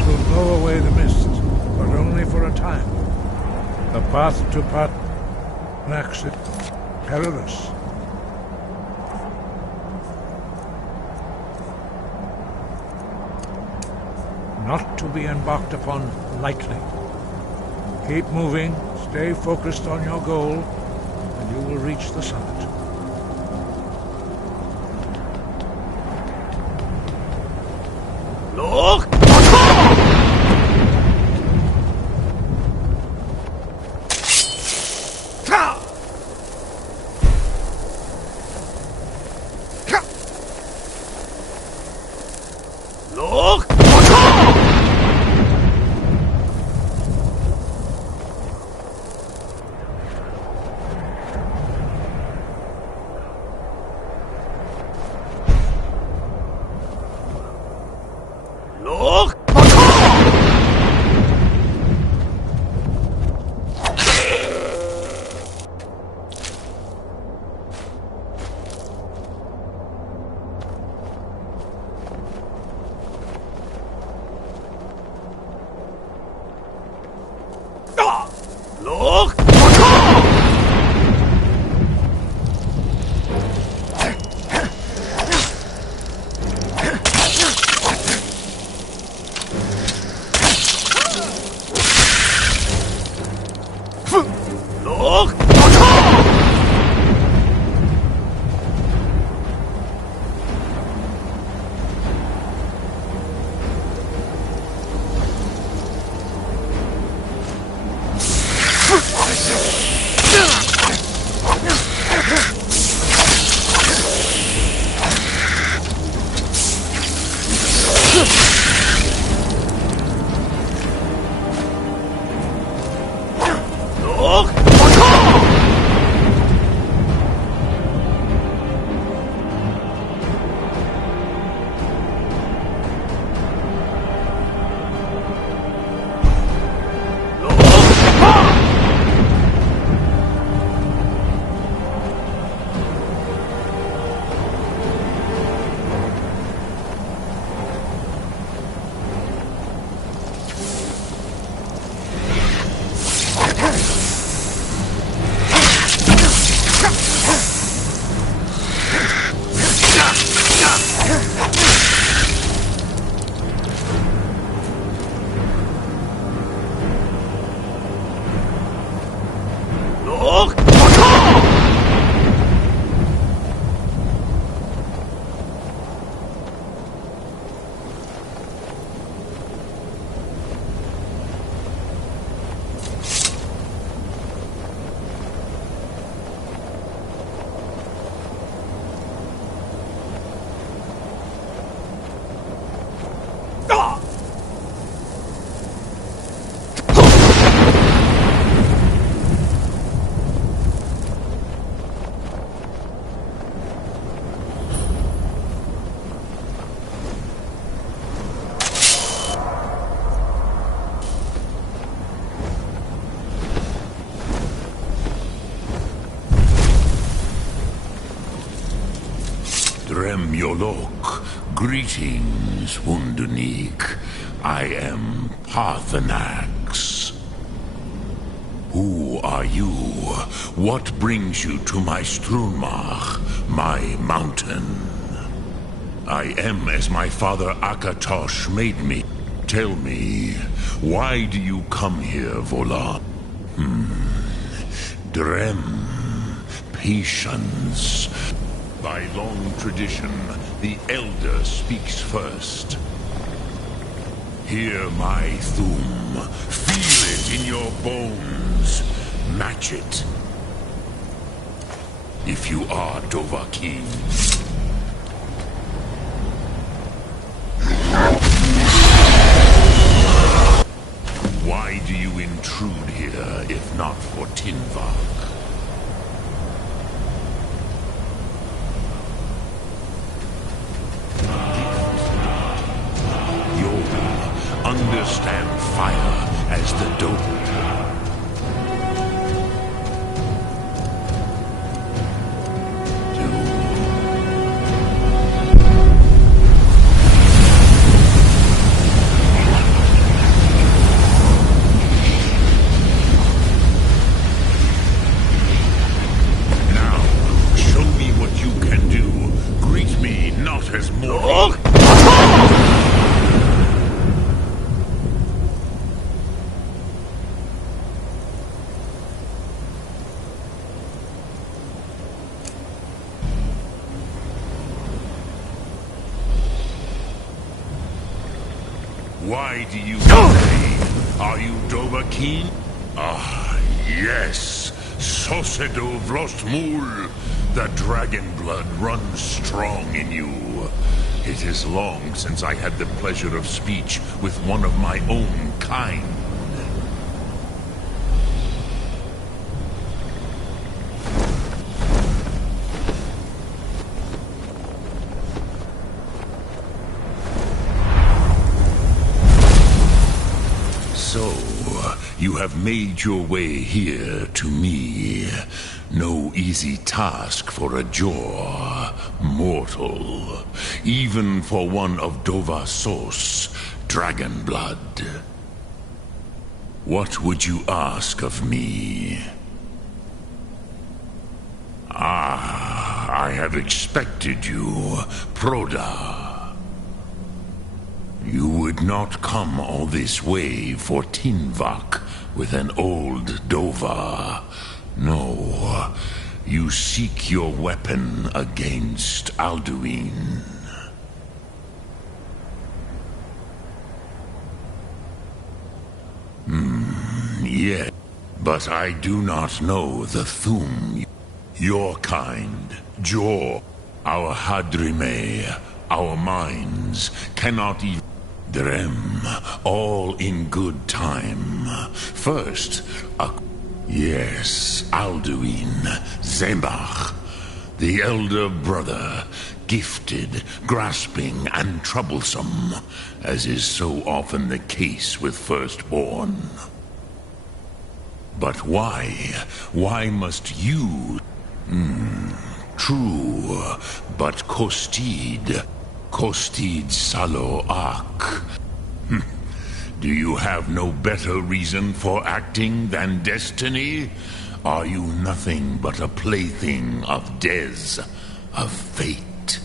will blow away the mist, but only for a time. The path to Paarthurnax is perilous. Not to be embarked upon lightly. Keep moving, stay focused on your goal, and you will reach the summit. Look! Look! Look! Look! Look! Look! Look! Dremyolok, greetings, Wundernik. I am Parthenax. Who are you? What brings you to my Strunmach, my mountain? I am as my father Akatosh made me. Tell me, why do you come here, Vola? Drem, patience. By long tradition, the elder speaks first. Hear my thum. Feel it in your bones. Match it. If you are Dovahkiin. Why do you intrude here, if not for Tinvak? Understand fire as the Dota. Why do you say? Are you Dovahkiin? Ah, yes. Sosedo Vlostmul. The dragon blood runs strong in you. It is long since I had the pleasure of speech with one of my own kind. So, you have made your way here to me. No easy task for a Jor mortal, even for one of Dovahsos, dragon blood. What would you ask of me? Ah, I have expected you, Proda. You would not come all this way for Tinvak with an old Dova. No, you seek your weapon against Alduin. Yeah, but I do not know the Thum. Your kind, Jor, our Hadrime, our minds, cannot even Drem, all in good time. First, yes, Alduin, Zembach, the elder brother, gifted, grasping, and troublesome, as is so often the case with firstborn. But why? Why must you? True, but Kostid Salo-Ak. Do you have no better reason for acting than destiny? Are you nothing but a plaything of Des, of fate?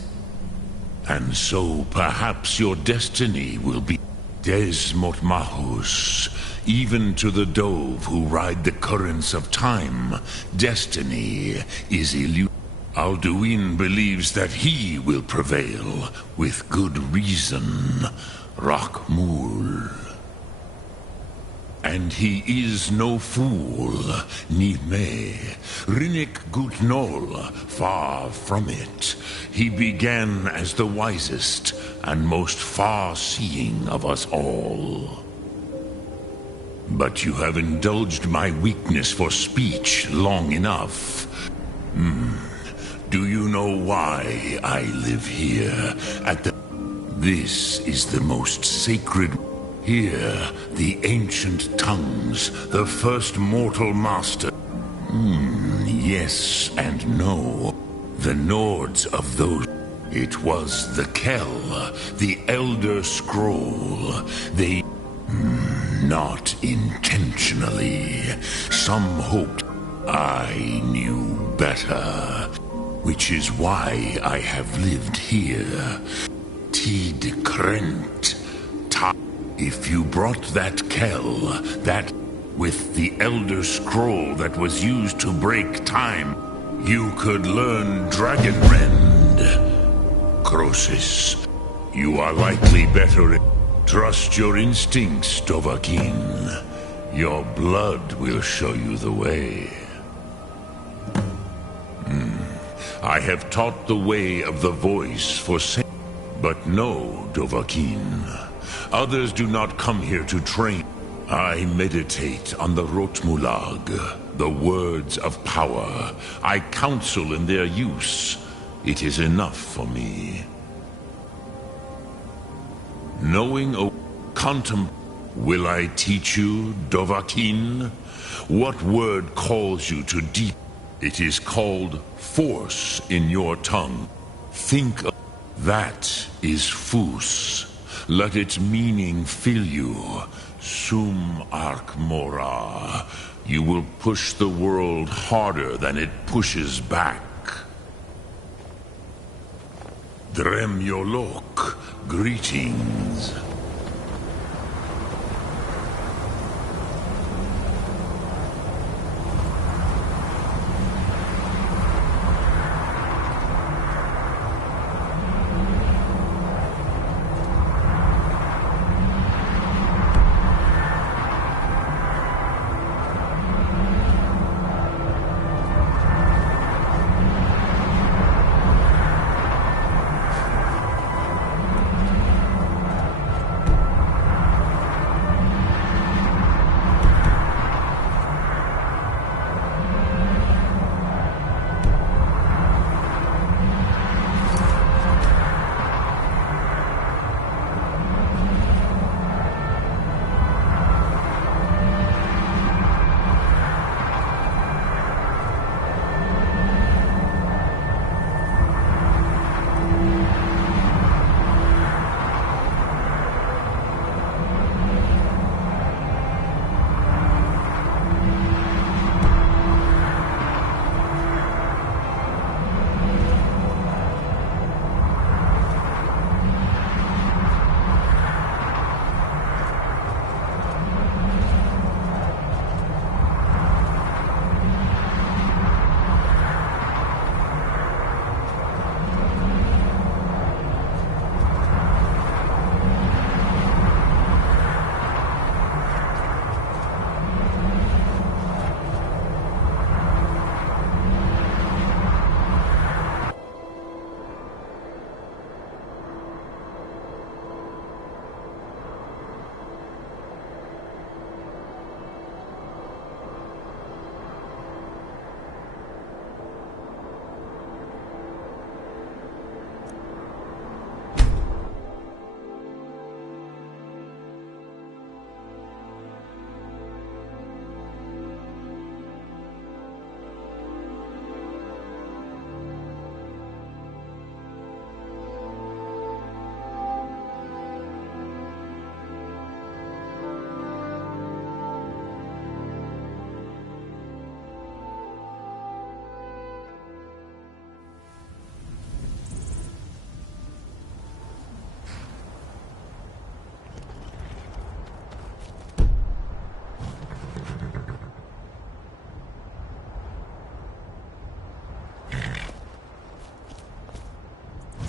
And so perhaps your destiny will be Des Motmahus. Even to the dove who ride the currents of time, destiny is illusion. Alduin believes that he will prevail, with good reason, Rakmul. And he is no fool, Nime, Rinnik Gutnol, far from it. He began as the wisest and most far-seeing of us all. But you have indulged my weakness for speech long enough. Do you know why I live here at the... This is the most sacred... Here, the ancient tongues, the first mortal master. Yes and no. The Nords of those... It was the Kell, the Elder Scroll. They... Not intentionally. Some hoped I knew better. Which is why I have lived here. Tid Krent. If you brought that Kell, that with the Elder Scroll that was used to break time, you could learn Dragonrend. Crosis, you are likely better. Trust your instincts, Dovahkiin. Your blood will show you the way. I have taught the way of the voice for but no, Dovahkiin. Others do not come here to train. I meditate on the Rotmulag, the words of power. I counsel in their use. It is enough for me. Knowing will I teach you, Dovahkiin? What word calls you to deep? It is called force in your tongue. Think of that is Fus. Let its meaning fill you. Sum Ark Mora. You will push the world harder than it pushes back. Drem Yolok. Greetings.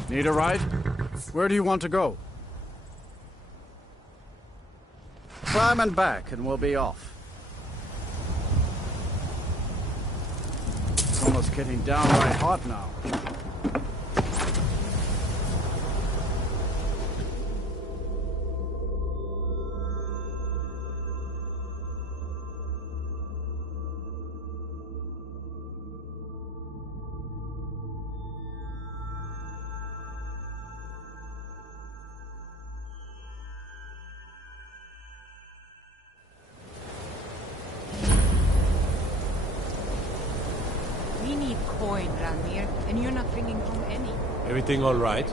Need a ride? Where do you want to go? Climb and back, and we'll be off. It's almost getting downright hot now. We need coin, Randir, and you're not bringing home any. Everything all right?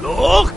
Look!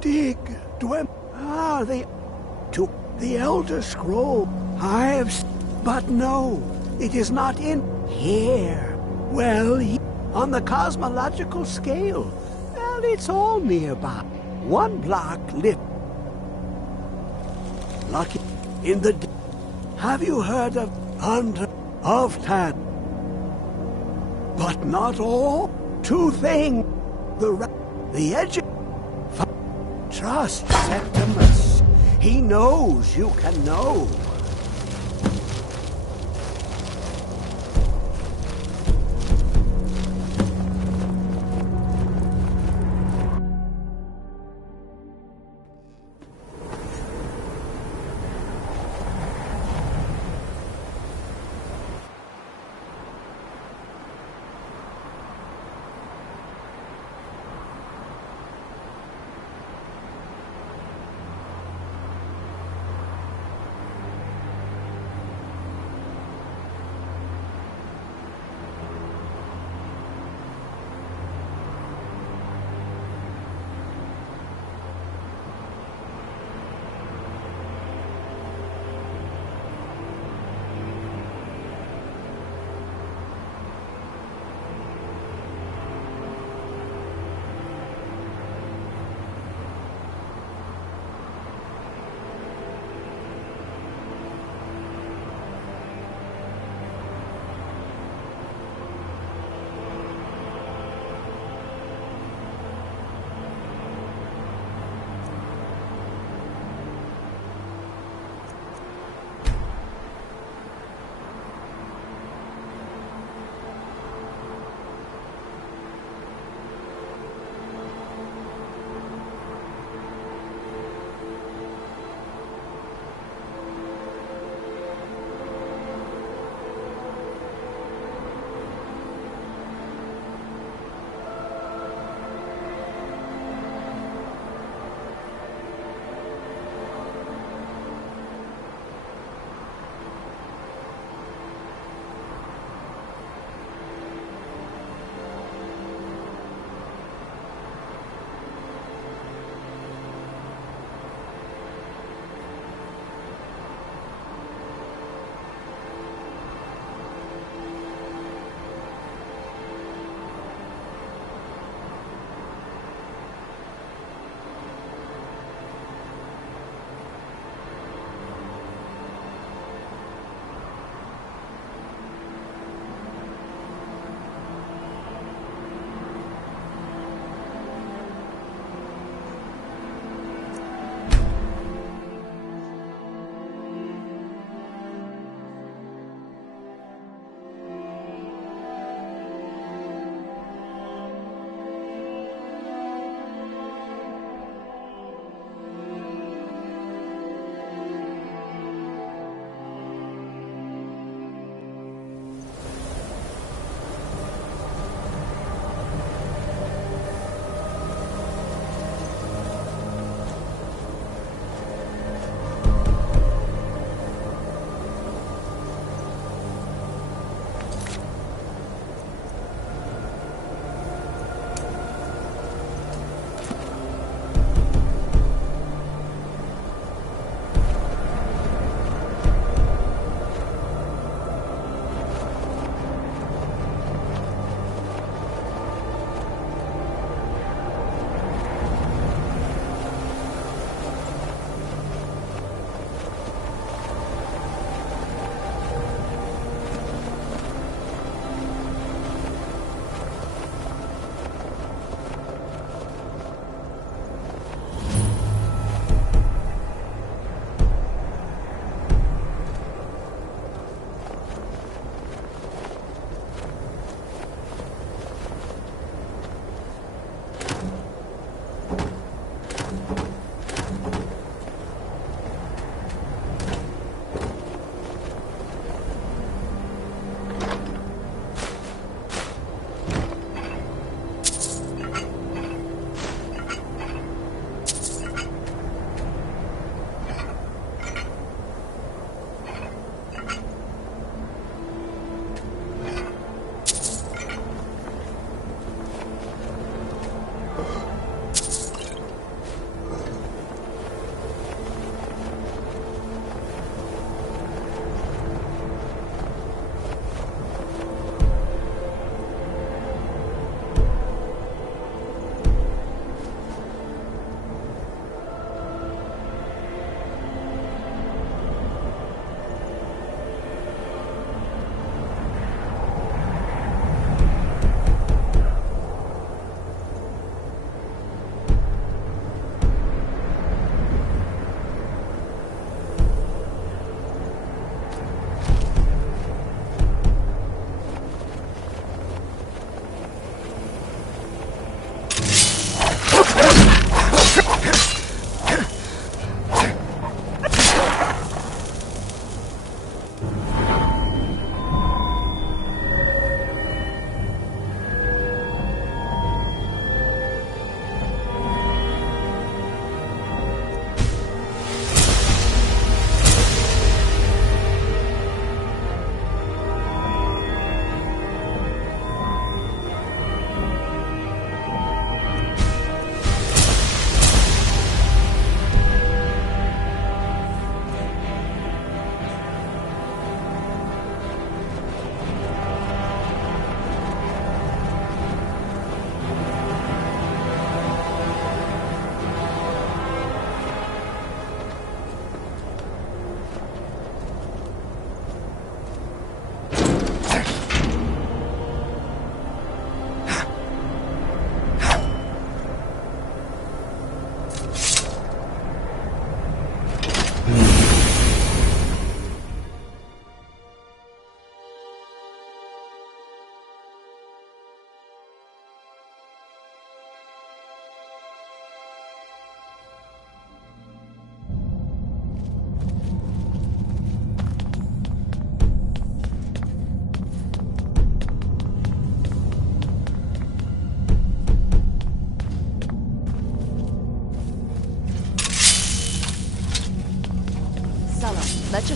dig, the Elder Scroll. But no, it is not in here. Well, on the cosmological scale, well, it's all nearby. One block lit. Lucky in the. Have you heard of Hunter of Tan? But not all. Two things. The edge. Trust Septimus. He knows you can know.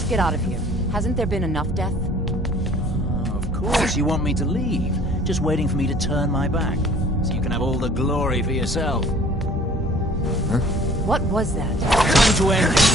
Let's get out of here. Hasn't there been enough death? Of course, you want me to leave. Just waiting for me to turn my back. So you can have all the glory for yourself. Huh? What was that? Time to end it.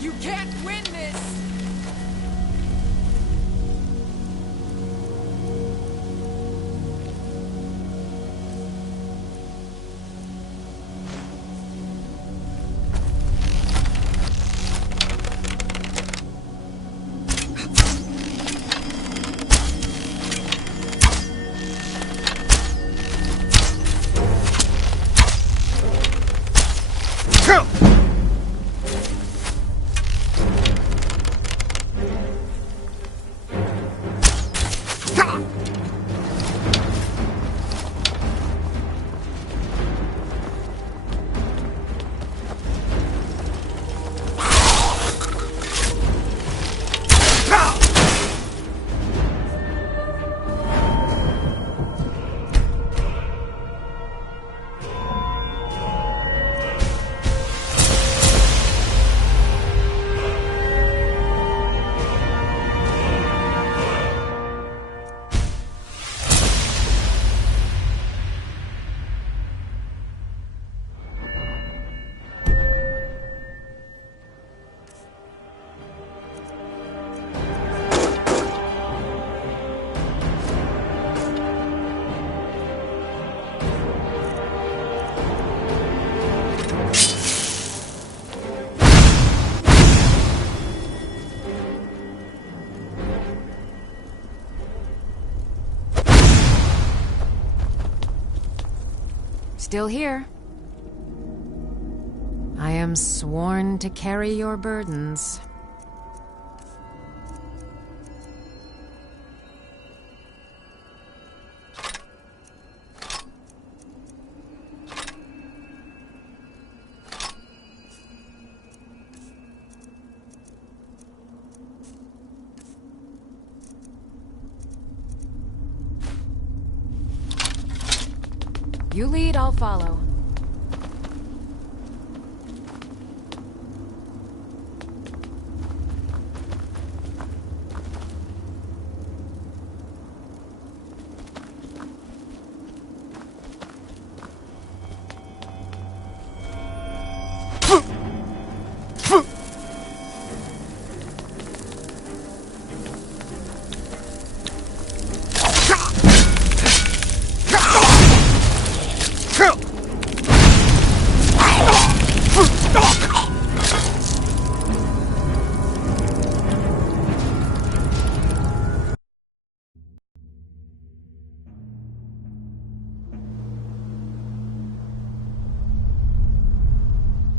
You can't win this! Still here. I am sworn to carry your burdens. You lead, I'll follow.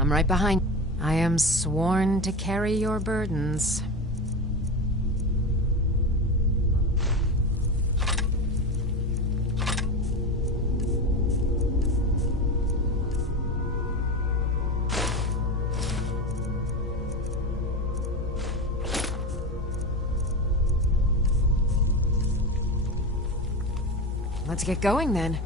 I'm right behind. I am sworn to carry your burdens. Let's get going then.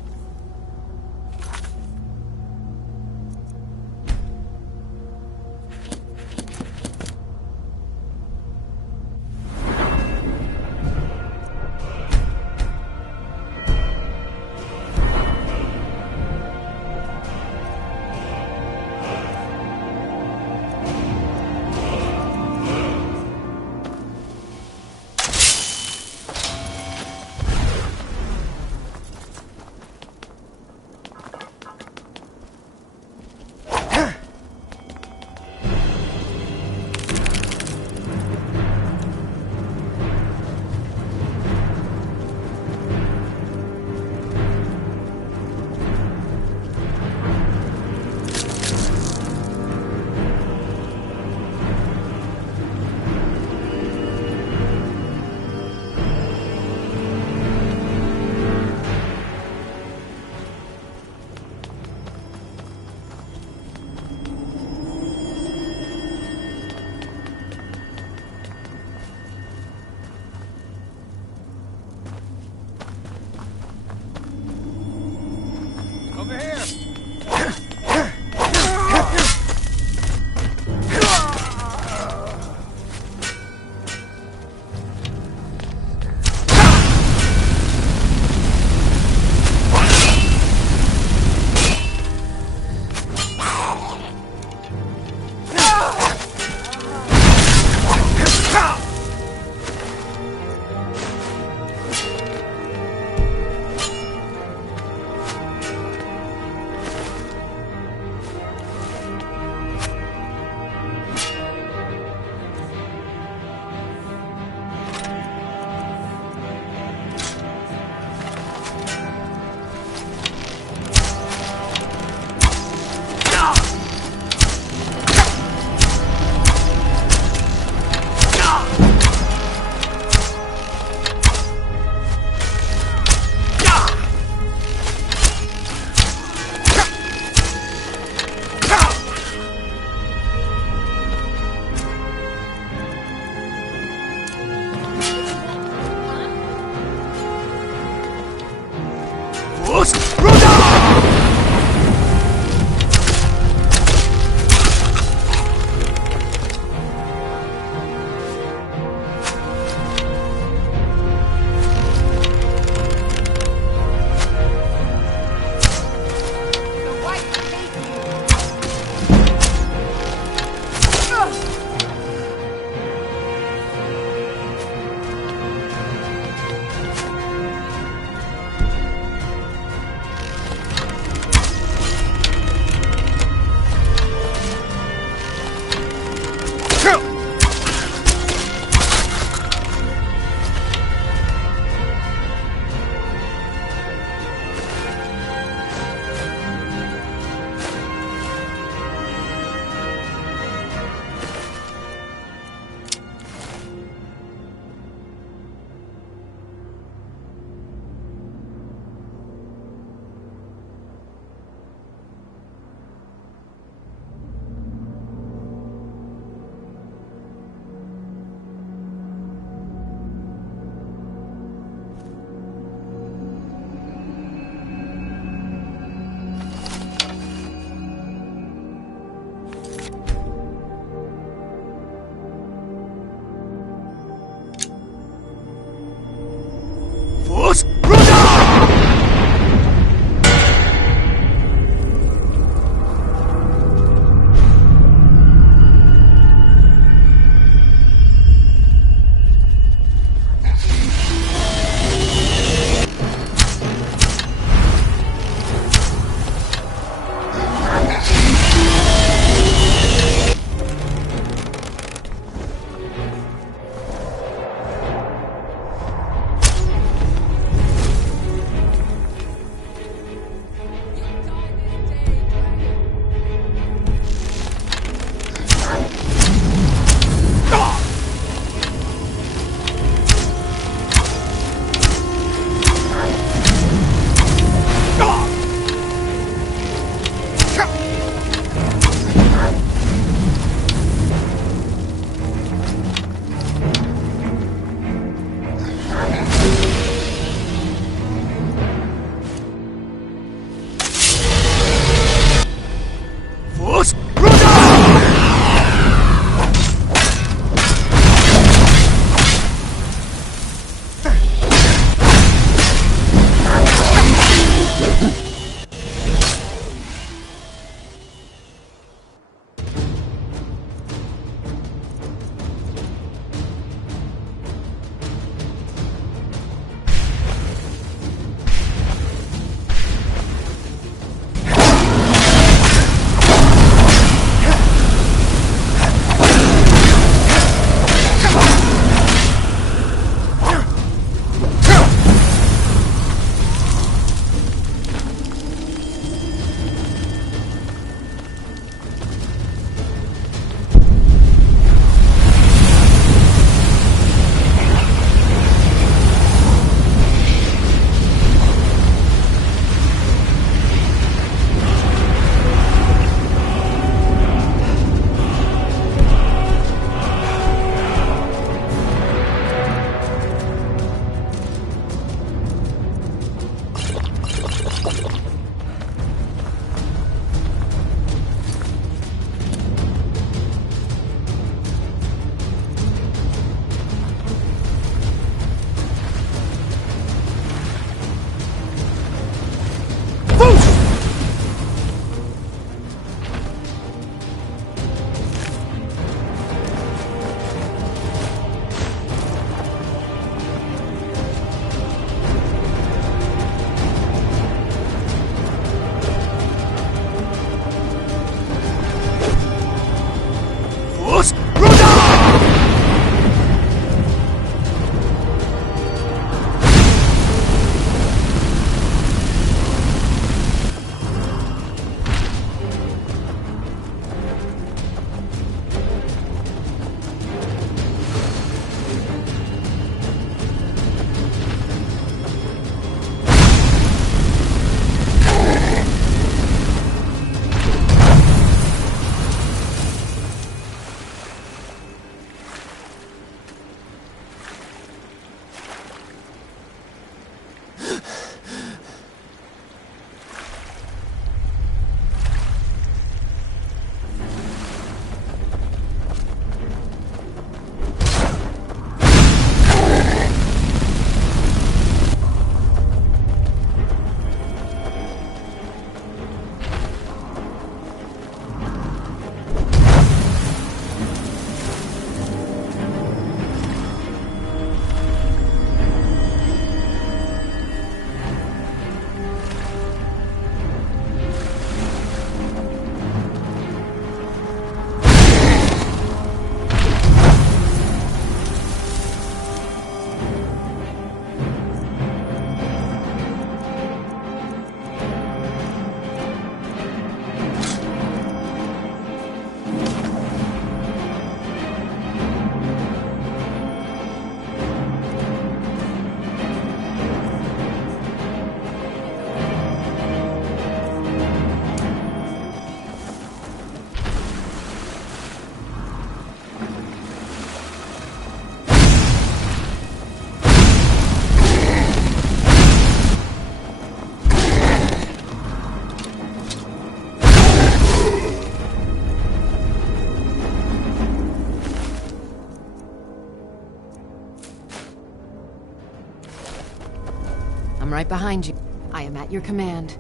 I'm right behind you. I am at your command.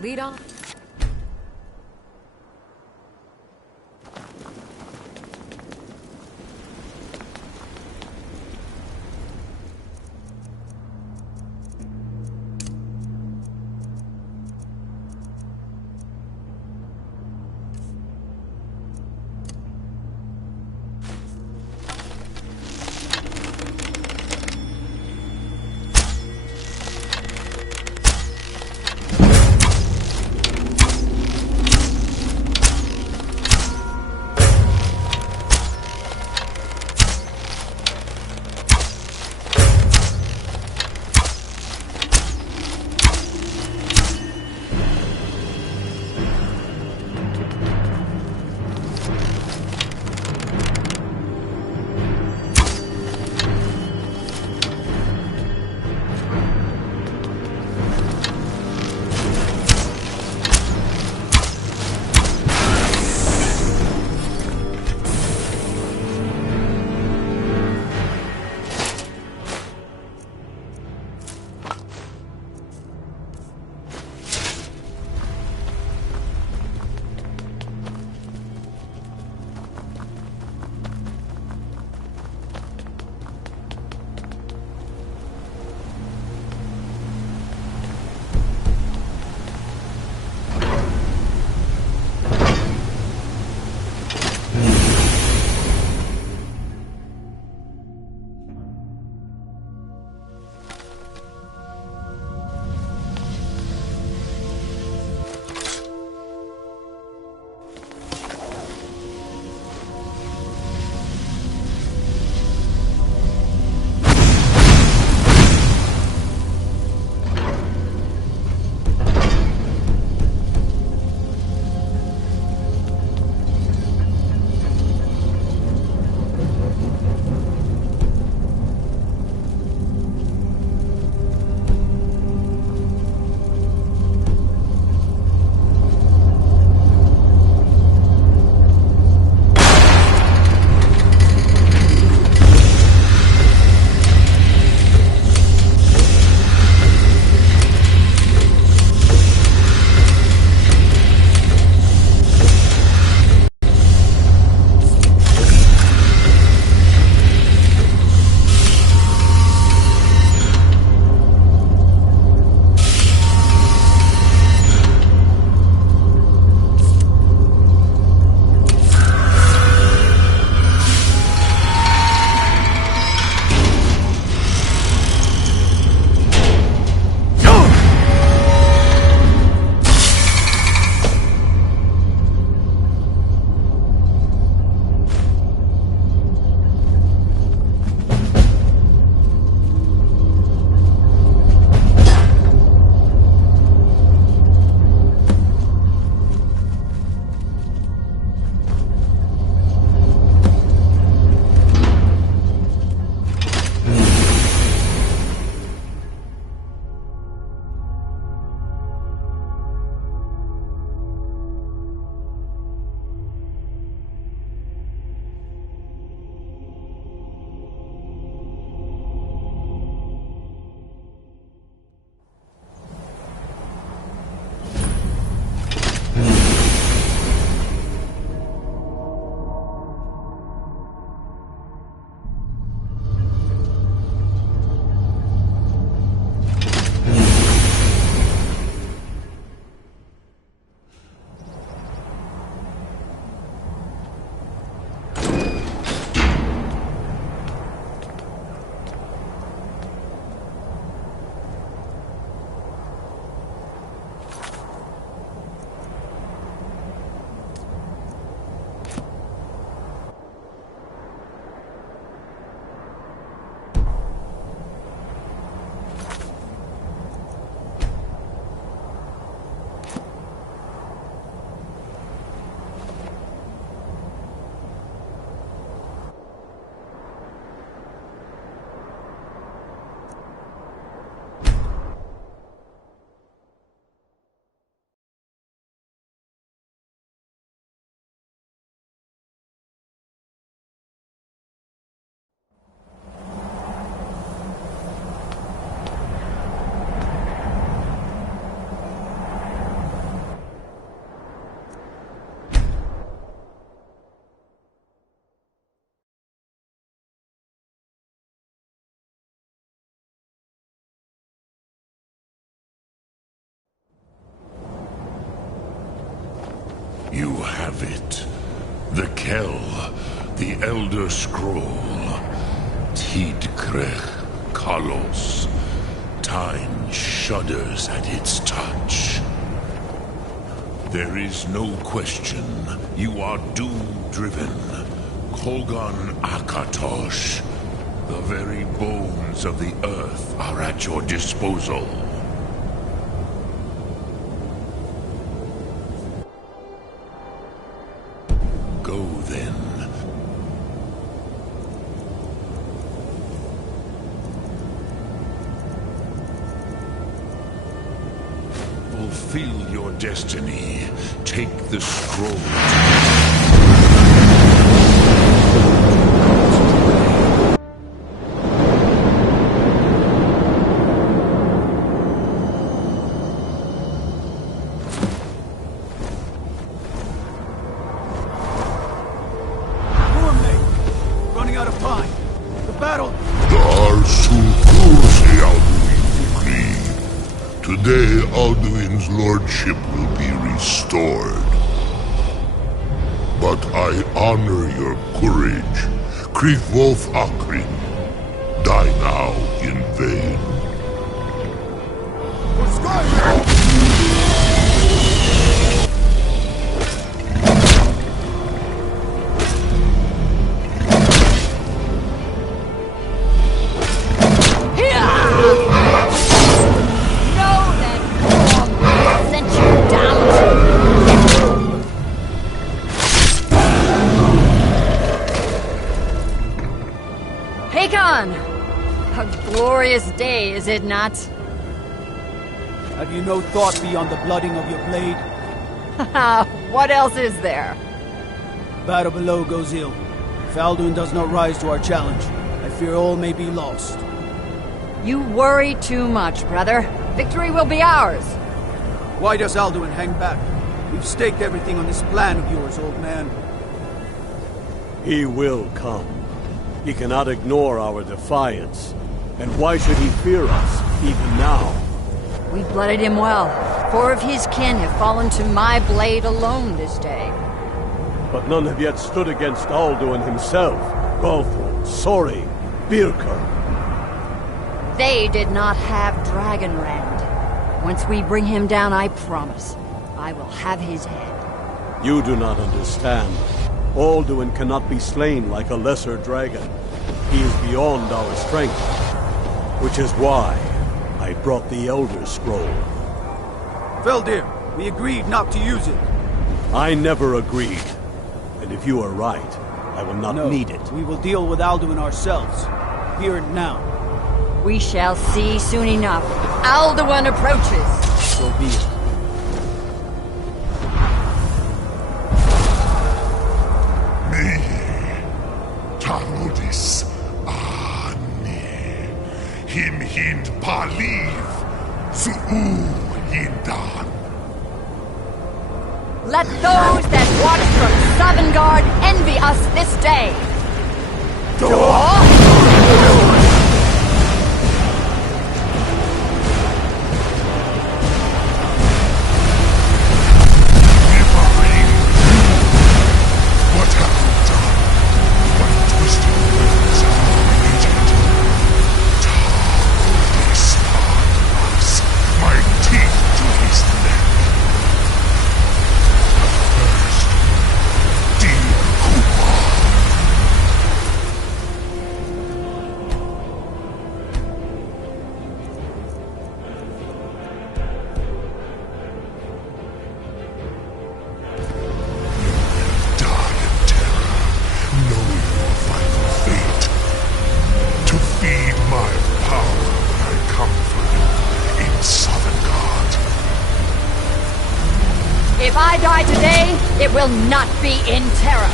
Lead on. You have it. The Kell, the Elder Scroll. Tidkrech Kalos. Time shudders at its touch. There is no question. You are doom-driven. Kogan Akatosh. The very bones of the earth are at your disposal. Go then. Fulfill your destiny. Take the scroll. Today, Alduin's lordship will be restored. But I honor your courage. Kriegwolf Akrin. Die now in vain. For Skyrim! A glorious day, is it not? Have you no thought beyond the blooding of your blade? What else is there? Battle below goes ill. If Alduin does not rise to our challenge, I fear all may be lost. You worry too much, brother. Victory will be ours. Why does Alduin hang back? We've staked everything on this plan of yours, old man. He will come. He cannot ignore our defiance. And why should he fear us, even now? We blooded him well. 4 of his kin have fallen to my blade alone this day. But none have yet stood against Alduin himself. Golfo, Sori, Birka. They did not have Dragonrand. Once we bring him down, I promise, I will have his head. You do not understand. Alduin cannot be slain like a lesser dragon. He is beyond our strength. Which is why I brought the Elder Scroll. Feldir, we agreed not to use it. I never agreed. And if you are right, I will not need it. We will deal with Alduin ourselves. Here and now. We shall see soon enough. Alduin approaches. So be it. Tarudis Ani Him Hind Paliv Zuu Yindan. Let those that watch from Sovngarde envy us this day. If I die today, it will not be in terror.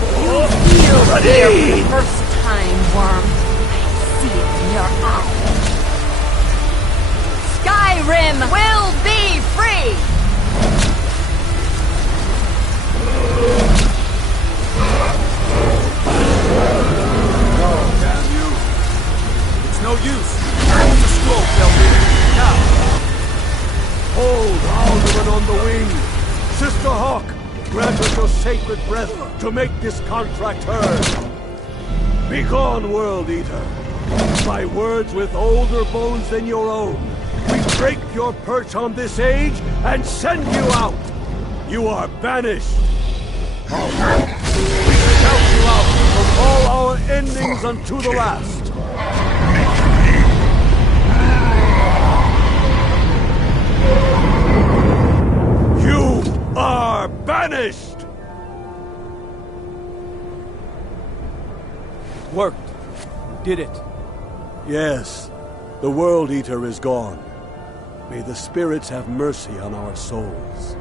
You feel fear for the first time, Worm. I see it in your eyes. Skyrim will be free! Oh, damn you. It's no use. Hold the scroll, Feldir. Now. Hold Alduin on the wing. Sister Hawk, grant us your sacred breath to make this contract heard. Begone, World Eater. By words with older bones than your own, we break your perch on this age and send you out. You are banished. We count you out from all our endings unto the last. You are banished! Worked. Did it. Yes, the World Eater is gone. May the spirits have mercy on our souls.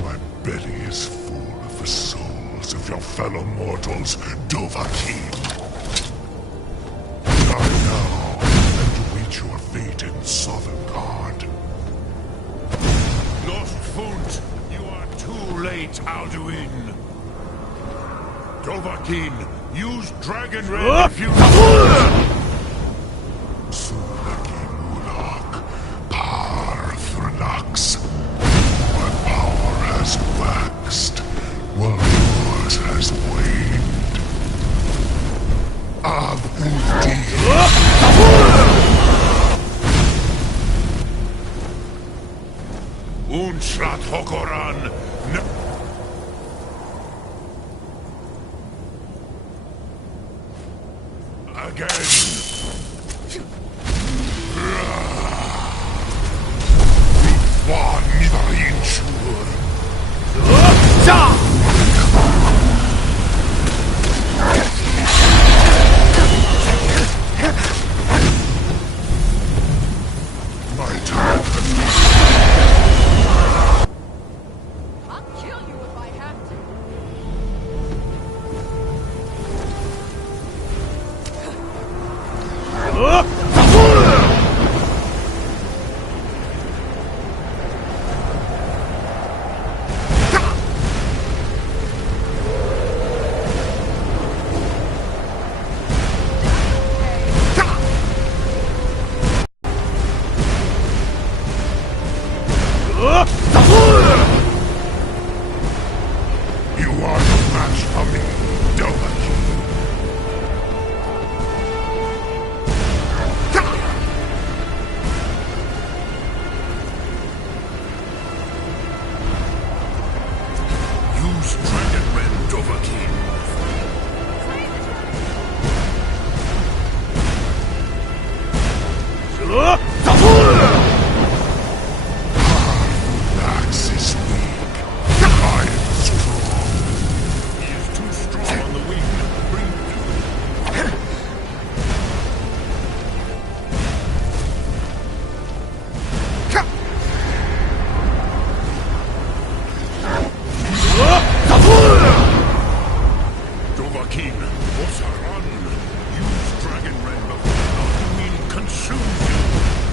My belly is full of the souls of your fellow mortals, Dovahkiin. Die now and await your fate in Sovngarde. Lost Funt, you are too late, Alduin. Dovahkiin, use Dragon Red if you... Waxed, while yours has waned. Unshrat Hokoran. Again. You are no match for me, Dovahkiin. Use Dragon Red, Dovahkiin. Axe is weak. I am strong. He is too strong on the wing. Bring him to me. Dovahkiin, Osaran, use Dragon Red before Alduin consumes you.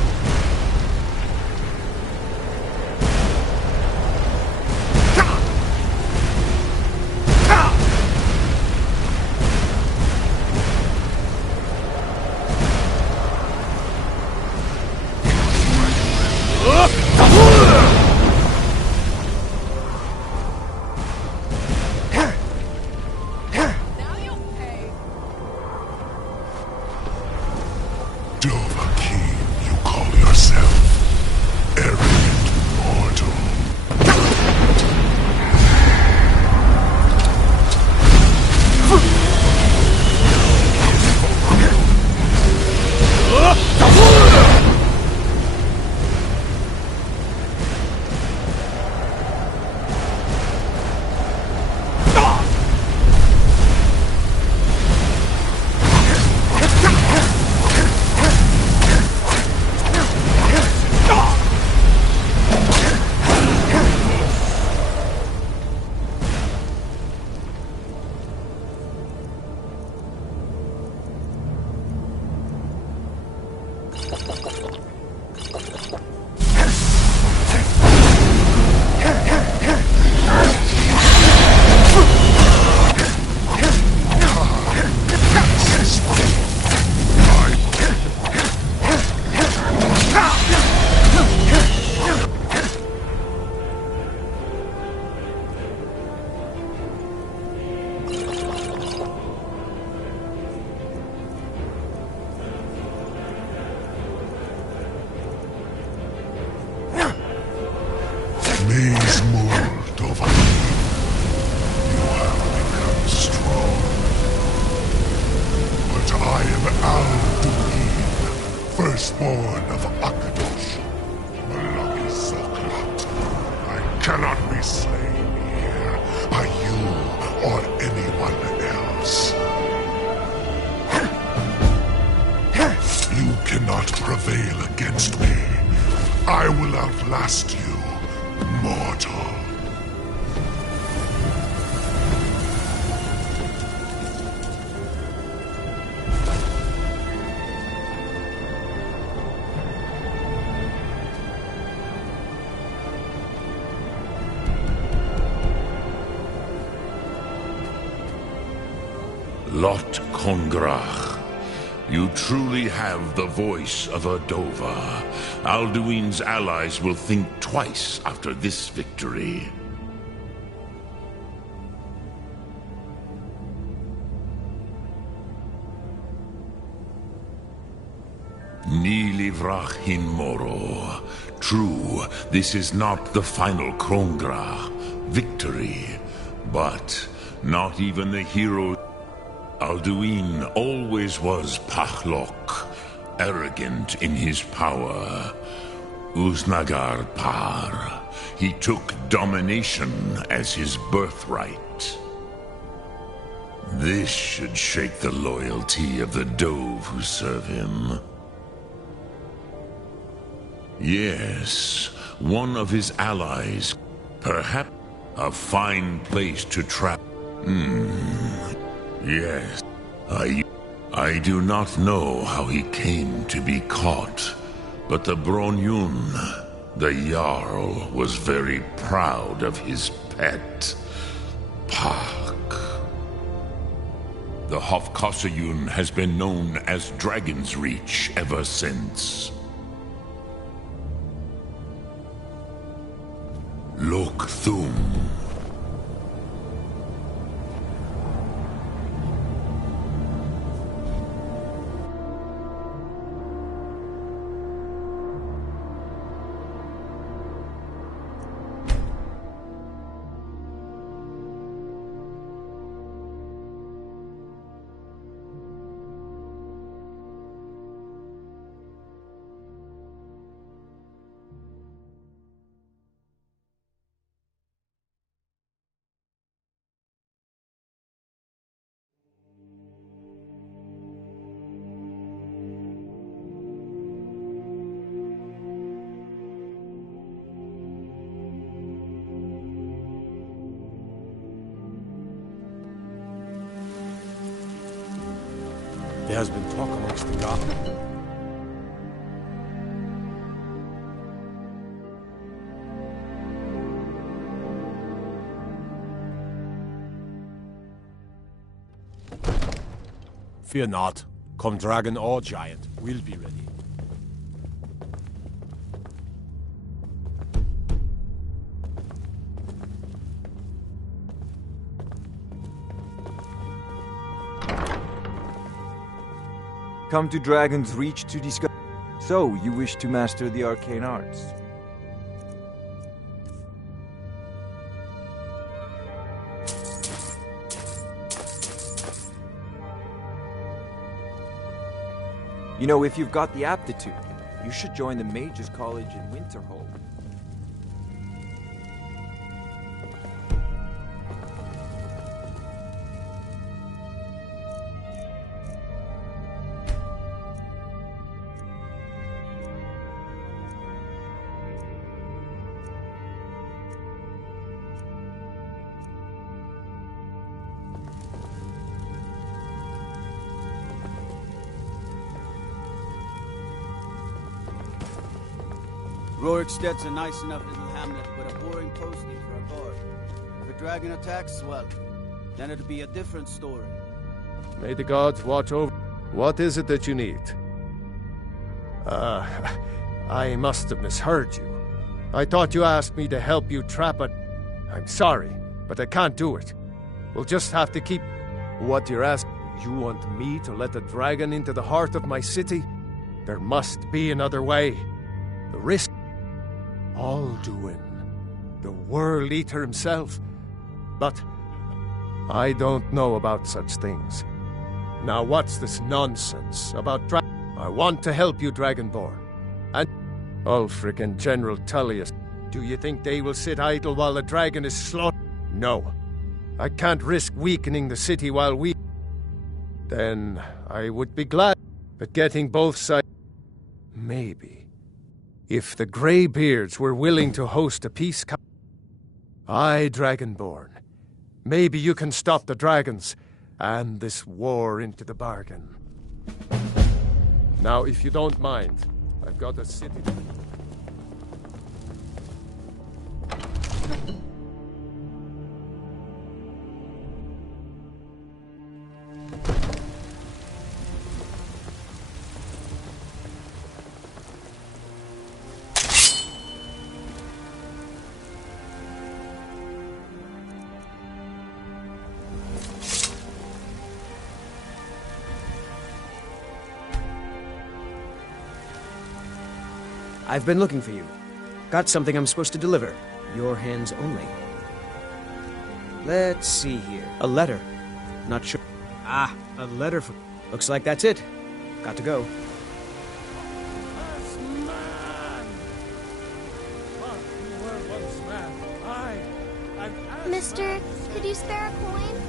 born of Akadosh, Malaki Soklat. I cannot be slain here by you or anyone else. You cannot prevail against me. I will outlast you, mortal. Lot Kongrach, you truly have the voice of a Dova. Alduin's allies will think twice after this victory. Ni livrach hin moro. True, this is not the final Kongrach victory, but not even the hero. Alduin always was Pachlok, arrogant in his power. Uznagar Par, he took domination as his birthright. This should shake the loyalty of the Dove who serve him. Yes, one of his allies, perhaps a fine place to trap. Yes, I do not know how he came to be caught, but the Bronyun, the Jarl, was very proud of his pet, Pak. The Hofkossayun has been known as Dragon's Reach ever since. Lok Thum. There has been talk amongst the gods. Fear not. Come dragon or giant, we'll be ready. Come to Dragon's Reach to discuss. So, you wish to master the arcane arts? You know, if you've got the aptitude, you should join the Mages College in Winterhold. Roriksted's a nice enough little hamlet, but a boring posting for a guard. If a dragon attacks, well, then it'll be a different story. May the gods watch over. What is it that you need? I must have misheard you. I thought you asked me to help you trap a... I'm sorry, but I can't do it. We'll just have to keep... What you're asking? You want me to let a dragon into the heart of my city? There must be another way. The risk... Alduin, the World Eater himself. But I don't know about such things. Now what's this nonsense about I want to help you, Dragonborn. And Ulfric and General Tullius, do you think they will sit idle while the dragon is slaughtered? No. I can't risk weakening the city while we... Then I would be glad at getting both sides. Maybe. If the Greybeards were willing to host a peace council. Aye, Dragonborn. Maybe you can stop the dragons and this war into the bargain. Now, if you don't mind, I've got a city... I've been looking for you. Got something I'm supposed to deliver. Your hands only. Let's see here. A letter. Not sure. Ah, a letter for... Looks like that's it. Got to go. Mister, could you spare a coin?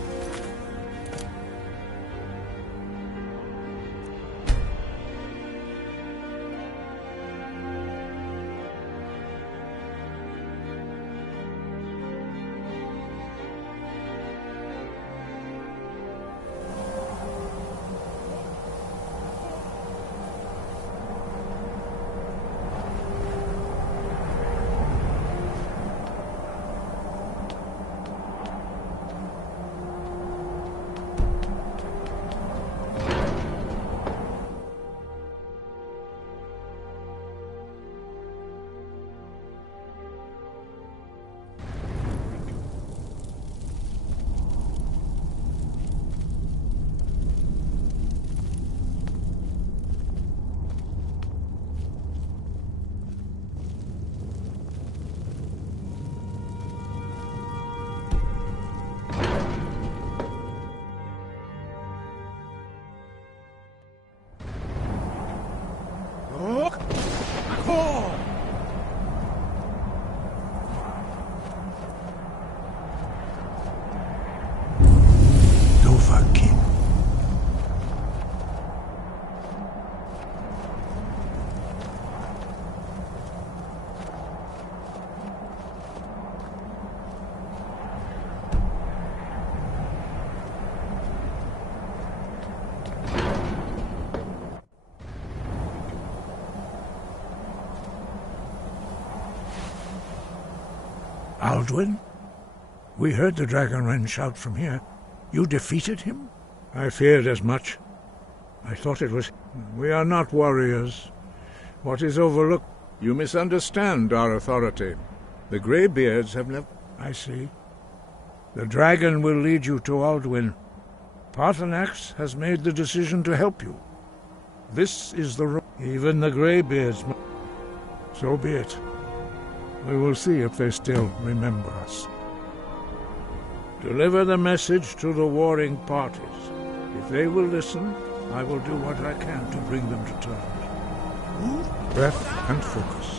Alduin? We heard the Dragonren shout from here. You defeated him? I feared as much. I thought it was... We are not warriors. What is overlooked... You misunderstand our authority. The Greybeards have never... I see. The dragon will lead you to Alduin. Paarthurnax has made the decision to help you. This is the road. Even the Greybeards... So be it. We will see if they still remember us. Deliver the message to the warring parties. If they will listen, I will do what I can to bring them to terms. Breath and focus.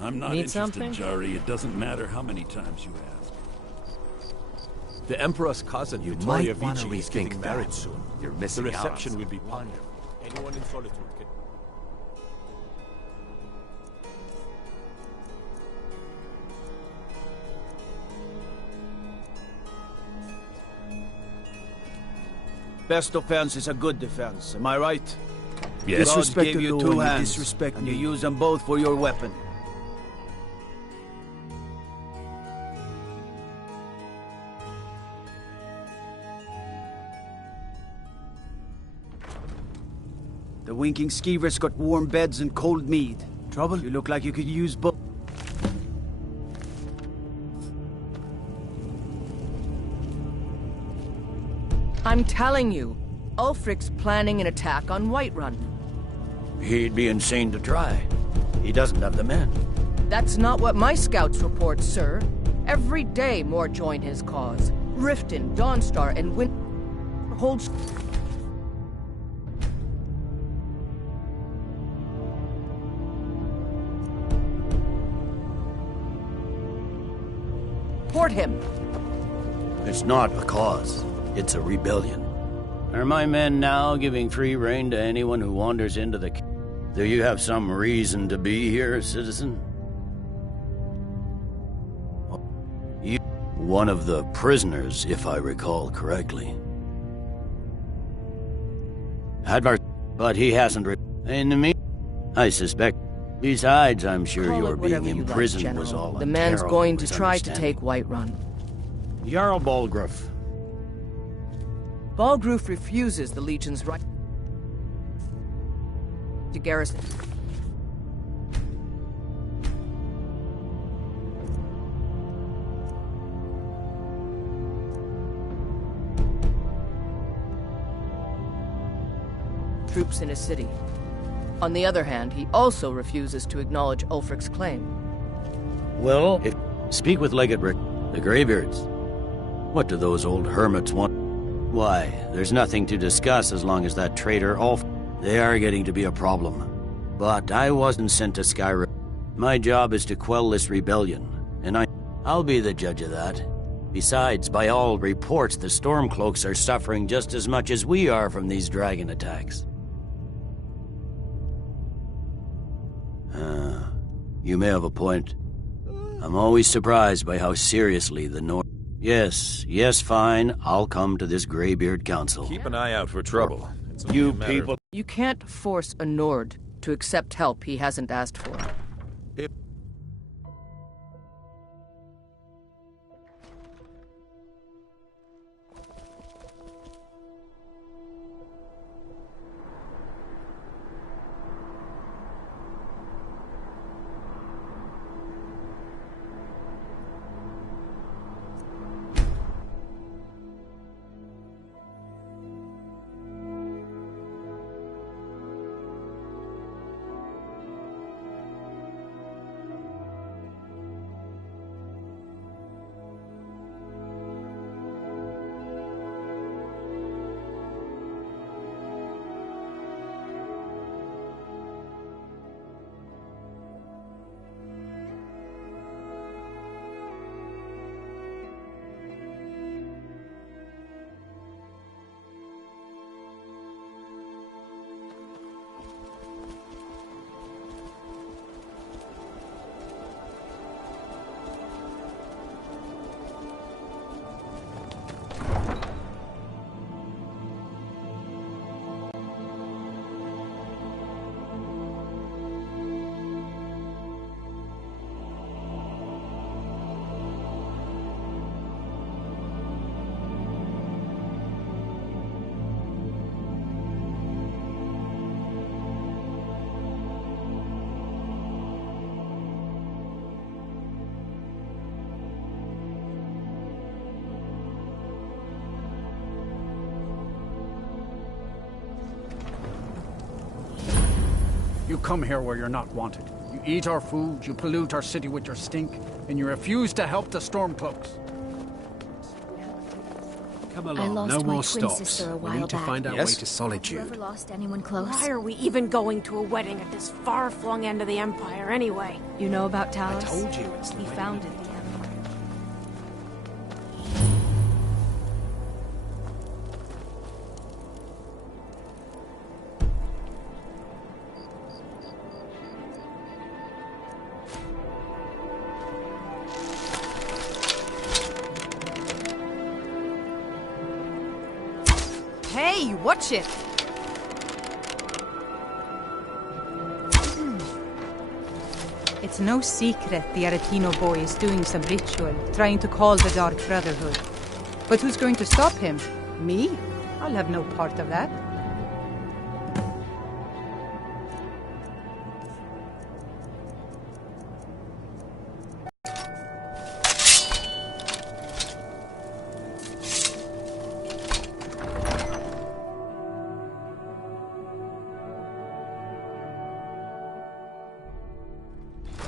I'm not Need interested, something? Jari. It doesn't matter how many times you ask. The Emperor's cousin, You Vittoria might want to Vici, is rethink getting that. married soon. You're missing The out on reception some will be popular. Anyone in Solitude can... Best offense is a good defense, am I right? Yes. God Disrespect gave the you law two and you hands, disrespect and you me. use them both for your weapon. The winking skeever's got warm beds and cold mead. Trouble? You look like you could use both. I'm telling you, Ulfric's planning an attack on Whiterun. He'd be insane to try. He doesn't have the men. That's not what my scouts report, sir. Every day more join his cause. Riften, Dawnstar, and holds... Report him. It's not a cause. It's a rebellion. Are my men now giving free rein to anyone who wanders into the... Do you have some reason to be here, citizen? You... One of the prisoners, if I recall correctly. Advar... But he hasn't... In the meantime, I suspect... Besides, I'm sure Call your it being whatever you imprisoned like, was General. all The a man's terrible going to try to misunderstanding. take Whiterun. Jarl Balgruuf. Balgruuf refuses the Legion's right to garrison. Troops in his city. On the other hand, he also refuses to acknowledge Ulfric's claim. Well, speak with Legate Rick, the Greybeards. What do those old hermits want? Why, there's nothing to discuss as long as that traitor Ulf... They are getting to be a problem. But I wasn't sent to Skyrim. My job is to quell this rebellion, and I'll be the judge of that. Besides, by all reports, the Stormcloaks are suffering just as much as we are from these dragon attacks. You may have a point. I'm always surprised by how seriously the North... Yes, fine. I'll come to this Greybeard Council. Keep an eye out for trouble. You people... You can't force a Nord to accept help he hasn't asked for. You come here where you're not wanted. You eat our food, you pollute our city with your stink, and you refuse to help the Stormcloaks. Come I along, lost no my more twin stops. sister a We while need to back. find our way to Ever solitude. lost anyone close? Why are we even going to a wedding at this far-flung end of the Empire anyway? You know about Talos? I told you it's the He way. founded the Empire. Hey, watch it! It's no secret the Aretino boy is doing some ritual, trying to call the Dark Brotherhood. But who's going to stop him? Me? I'll have no part of that.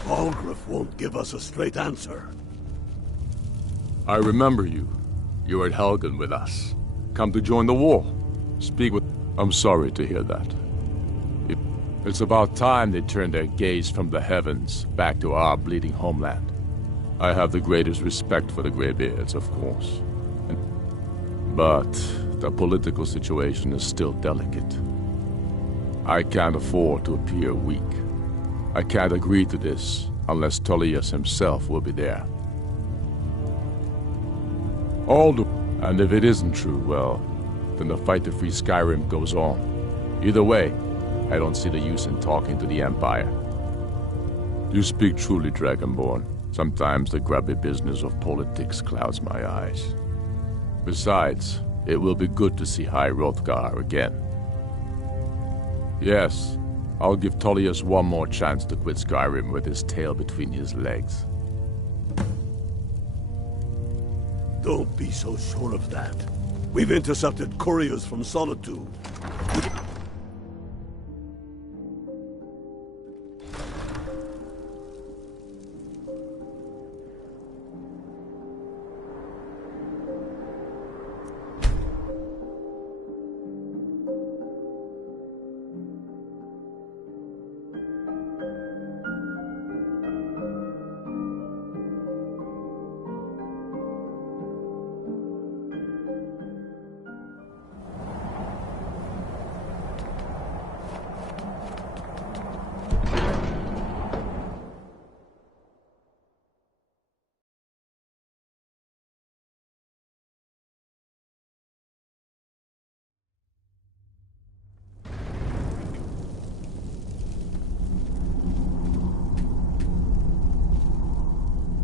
Balgruuf won't give us a straight answer. I remember you. You were at Helgen with us. Come to join the war. Speak with... I'm sorry to hear that. It's about time they turned their gaze from the heavens back to our bleeding homeland. I have the greatest respect for the Greybeards, of course. But the political situation is still delicate. I can't afford to appear weak. I can't agree to this unless Tullius himself will be there. And if it isn't true, well, then the fight to free Skyrim goes on. Either way, I don't see the use in talking to the Empire. You speak truly, Dragonborn. Sometimes the grubby business of politics clouds my eyes. Besides, it will be good to see High Hrothgar again. Yes, I'll give Tullius one more chance to quit Skyrim with his tail between his legs. Don't be so sure of that. We've intercepted couriers from Solitude.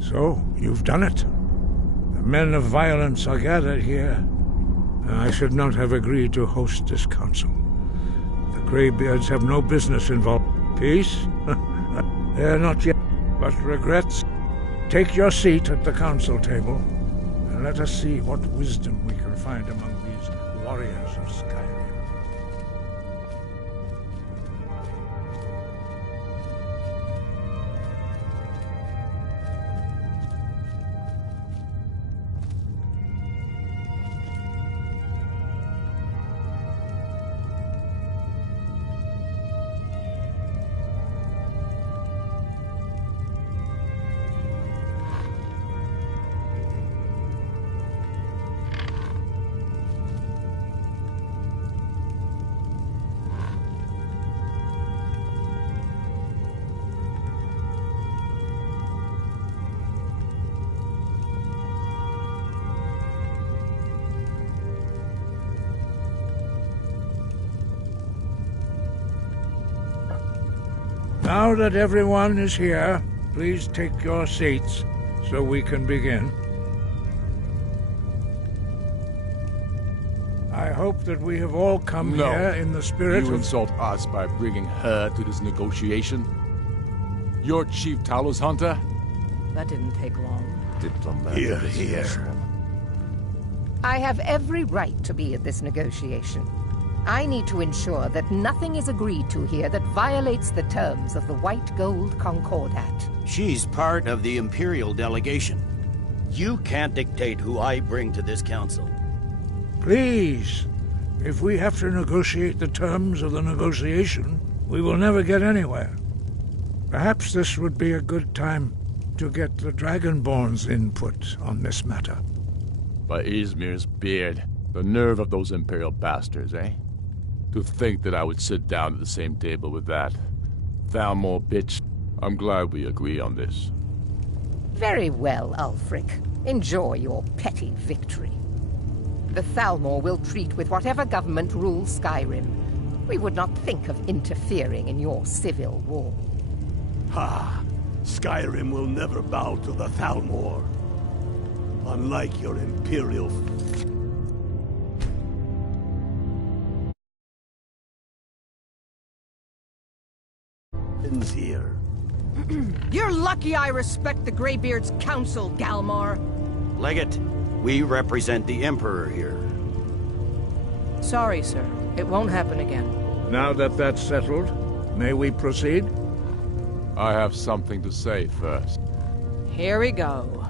So, you've done it. The men of violence are gathered here. I should not have agreed to host this council. The Greybeards have no business involved. Peace? They're not yet, but regrets. Take your seat at the council table, and let us see what wisdom we can find among these warriors of Skyrim. Now that everyone is here, please take your seats so we can begin. I hope that we have all come here in the spirit You of... insult us by bringing her to this negotiation? You're Chief Talos Hunter? That didn't take long. Here. I have every right to be at this negotiation. I need to ensure that nothing is agreed to here that violates the terms of the White Gold Concordat. She's part of the Imperial delegation. You can't dictate who I bring to this council. Please, if we have to negotiate the terms of the negotiation, we will never get anywhere. Perhaps this would be a good time to get the Dragonborn's input on this matter. By Izmir's beard, the nerve of those Imperial bastards, eh? To think that I would sit down at the same table with that. Thalmor bitch. I'm glad we agree on this. Very well, Ulfric. Enjoy your petty victory. The Thalmor will treat with whatever government rules Skyrim. We would not think of interfering in your civil war. Ha! Skyrim will never bow to the Thalmor. Unlike your Imperial... here. You're lucky I respect the Greybeard's counsel, Galmar. Legate, we represent the Emperor here. Sorry, sir. It won't happen again. Now that that's settled, may we proceed? I have something to say first. Here we go.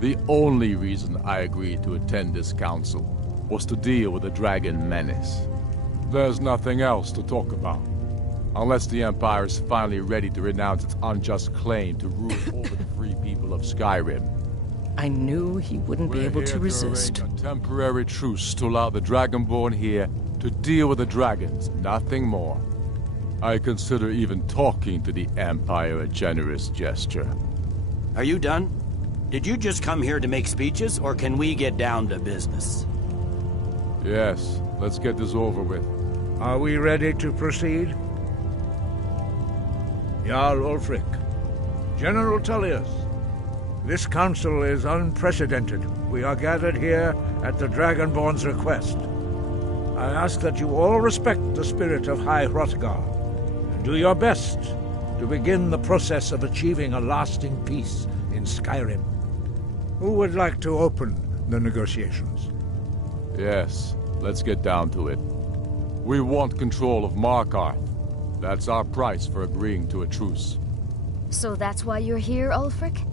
The only reason I agreed to attend this council was to deal with the dragon menace. There's nothing else to talk about. Unless the Empire is finally ready to renounce its unjust claim to rule over the free people of Skyrim. I knew he wouldn't be able to resist. A temporary truce to allow the Dragonborn here to deal with the dragons, nothing more. I consider even talking to the Empire a generous gesture. Are you done? Did you just come here to make speeches, or can we get down to business? Yes, let's get this over with. Are we ready to proceed? Jarl Ulfric, General Tullius, this council is unprecedented. We are gathered here at the Dragonborn's request. I ask that you all respect the spirit of High Hrothgar, and do your best to begin the process of achieving a lasting peace in Skyrim. Who would like to open the negotiations? Yes, let's get down to it. We want control of Markarth. That's our price for agreeing to a truce. So that's why you're here, Ulfric?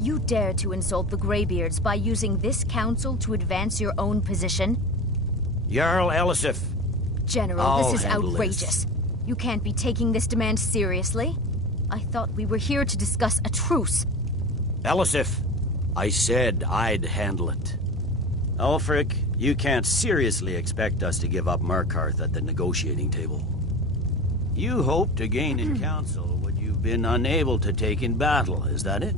You dare to insult the Greybeards by using this council to advance your own position? Jarl Elisif. General, this is outrageous. You can't be taking this demand seriously. I thought we were here to discuss a truce. Elisif, I said I'd handle it. Ulfric, you can't seriously expect us to give up Markarth at the negotiating table. You hope to gain in council what you've been unable to take in battle, is that it?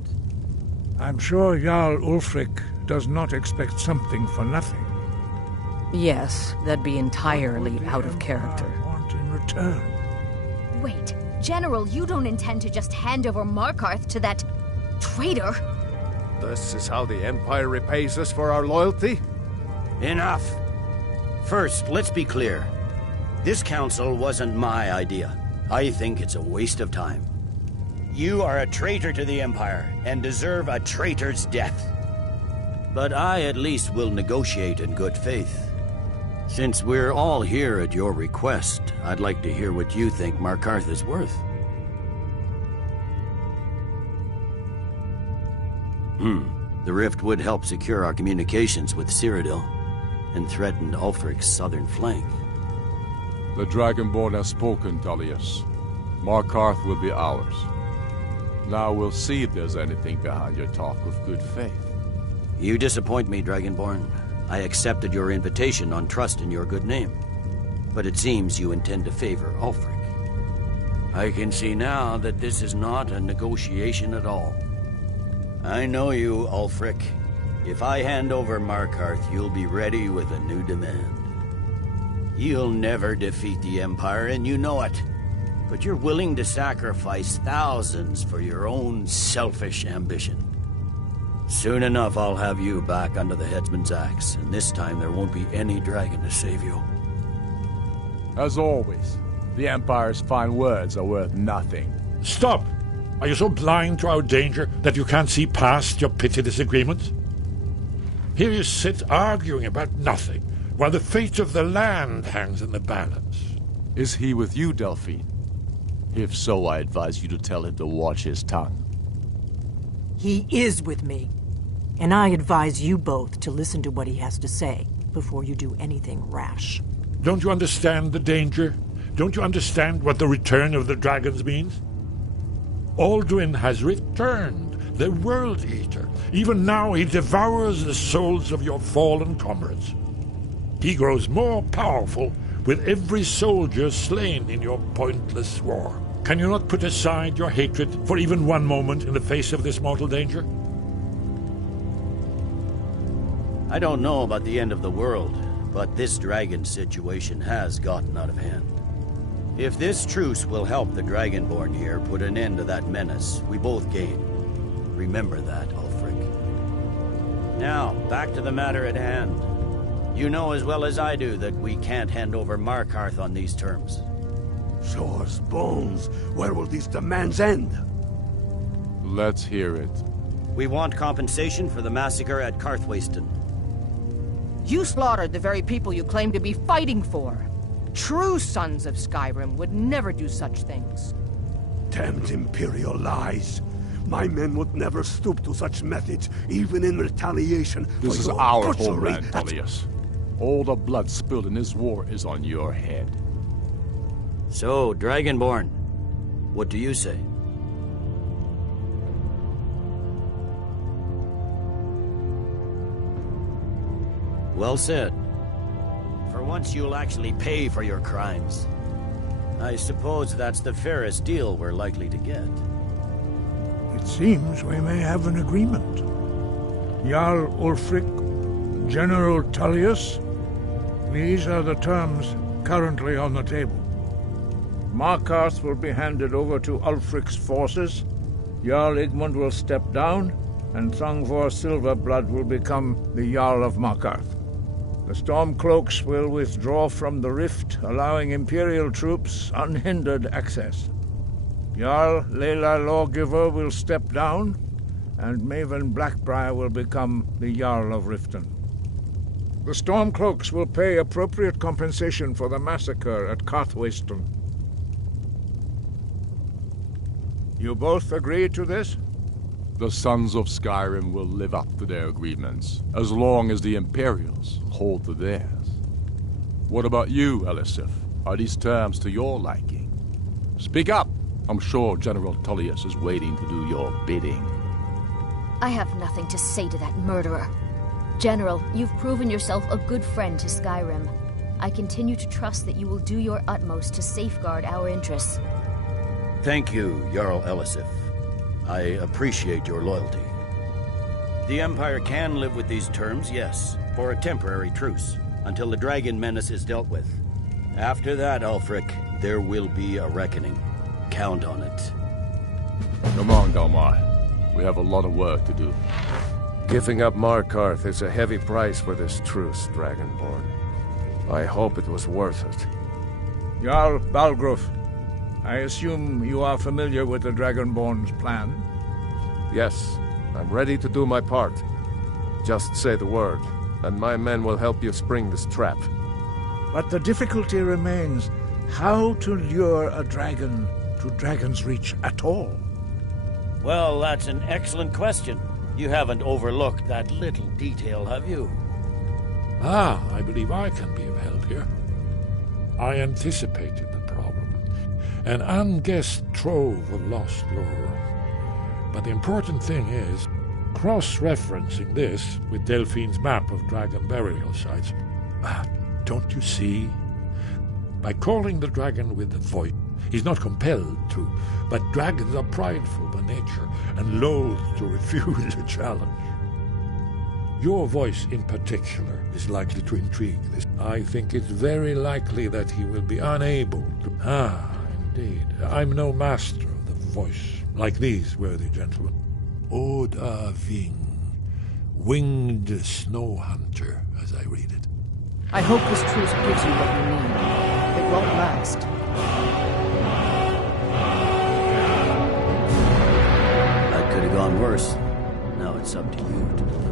I'm sure Jarl Ulfric does not expect something for nothing. Yes, that'd be entirely out of character. Want in return? Wait, General, you don't intend to just hand over Markarth to that traitor? This is how the Empire repays us for our loyalty? Enough! First, let's be clear. This council wasn't my idea. I think it's a waste of time. You are a traitor to the Empire, and deserve a traitor's death. But I at least will negotiate in good faith. Since we're all here at your request, I'd like to hear what you think Markarth is worth. The rift would help secure our communications with Cyrodiil, and threatened Ulfric's southern flank. The Dragonborn has spoken, Tullius. Markarth will be ours. Now we'll see if there's anything behind your talk of good faith. You disappoint me, Dragonborn. I accepted your invitation on trust in your good name. But it seems you intend to favor Ulfric. I can see now that this is not a negotiation at all. I know you, Ulfric. If I hand over Markarth, you'll be ready with a new demand. You'll never defeat the Empire, and you know it. But you're willing to sacrifice thousands for your own selfish ambition. Soon enough, I'll have you back under the headsman's axe, and this time there won't be any dragon to save you. As always, the Empire's fine words are worth nothing. Stop! Are you so blind to our danger that you can't see past your petty disagreements? Here you sit arguing about nothing, while the fate of the land hangs in the balance. Is he with you, Delphine? If so, I advise you to tell him to watch his tongue. He is with me, and I advise you both to listen to what he has to say before you do anything rash. Don't you understand the danger? Don't you understand what the return of the dragons means? Alduin has returned, the World Eater. Even now he devours the souls of your fallen comrades. He grows more powerful with every soldier slain in your pointless war. Can you not put aside your hatred for even one moment in the face of this mortal danger? I don't know about the end of the world, but this dragon situation has gotten out of hand. If this truce will help the Dragonborn here put an end to that menace, we both gain. Remember that, Ulfric. Now, back to the matter at hand. You know as well as I do that we can't hand over Markarth on these terms. Shore's bones. Where will these demands end? Let's hear it. We want compensation for the massacre at Karthwasten. You slaughtered the very people you claim to be fighting for. True sons of Skyrim would never do such things. Damned Imperial lies. My men would never stoop to such methods, even in retaliation. This is our homeland, Tullius. All the blood spilled in this war is on your head. So, Dragonborn, what do you say? Well said. For once you'll actually pay for your crimes. I suppose that's the fairest deal we're likely to get. It seems we may have an agreement. Jarl Ulfric, General Tullius, these are the terms currently on the table. Markarth will be handed over to Ulfric's forces, Jarl Igmund will step down, and Thangvor Silverblood will become the Jarl of Markarth. The Stormcloaks will withdraw from the rift, allowing Imperial troops unhindered access. Jarl Leila Lawgiver will step down, and Maven Blackbriar will become the Jarl of Riften. The Stormcloaks will pay appropriate compensation for the massacre at Karthwasten. You both agree to this? The sons of Skyrim will live up to their agreements, as long as the Imperials hold to theirs. What about you, Elisif? Are these terms to your liking? Speak up! I'm sure General Tullius is waiting to do your bidding. I have nothing to say to that murderer. General, you've proven yourself a good friend to Skyrim. I continue to trust that you will do your utmost to safeguard our interests. Thank you, Jarl Elisif. I appreciate your loyalty. The Empire can live with these terms, yes, for a temporary truce, until the dragon menace is dealt with. After that, Ulfric, there will be a reckoning. Count on it. Come on, Galmar. We have a lot of work to do. Giving up Markarth is a heavy price for this truce, Dragonborn. I hope it was worth it. Jarl Balgruf, I assume you are familiar with the Dragonborn's plan? Yes, I'm ready to do my part. Just say the word, and my men will help you spring this trap. But the difficulty remains how to lure a dragon to Dragon's Reach at all. Well, that's an excellent question. You haven't overlooked that little detail, have you? I believe I can be of help here. I anticipated the problem. An unguessed trove of lost lore. But the important thing is cross-referencing this with Delphine's map of dragon burial sites. Don't you see? By calling the dragon with the voice, he's not compelled to, but dragons are prideful by nature and loath to refuse a challenge. Your voice in particular is likely to intrigue this. I think it's very likely that he will be unable to... Indeed. I'm no master of the voice, like these worthy gentlemen. Oda Ving, winged snow hunter, as I read it. I hope this truce gives you what you need. It won't last. That could have gone worse. Now it's up to you to deliver.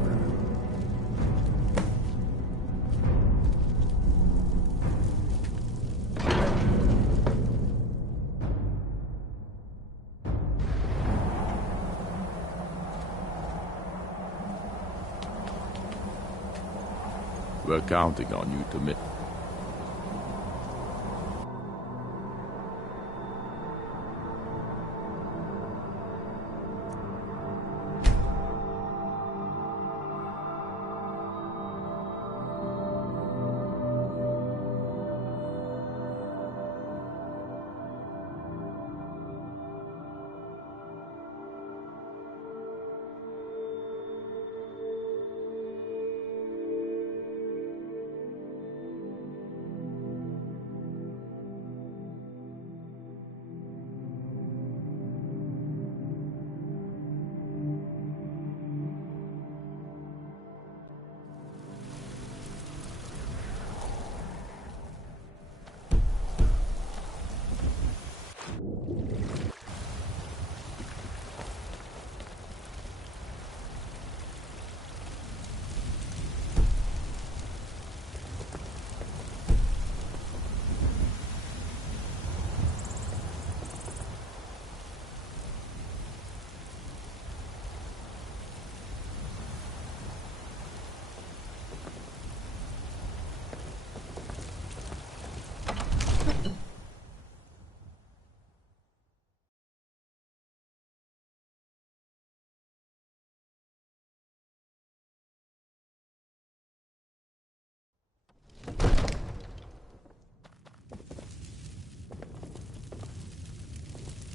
We're counting on you to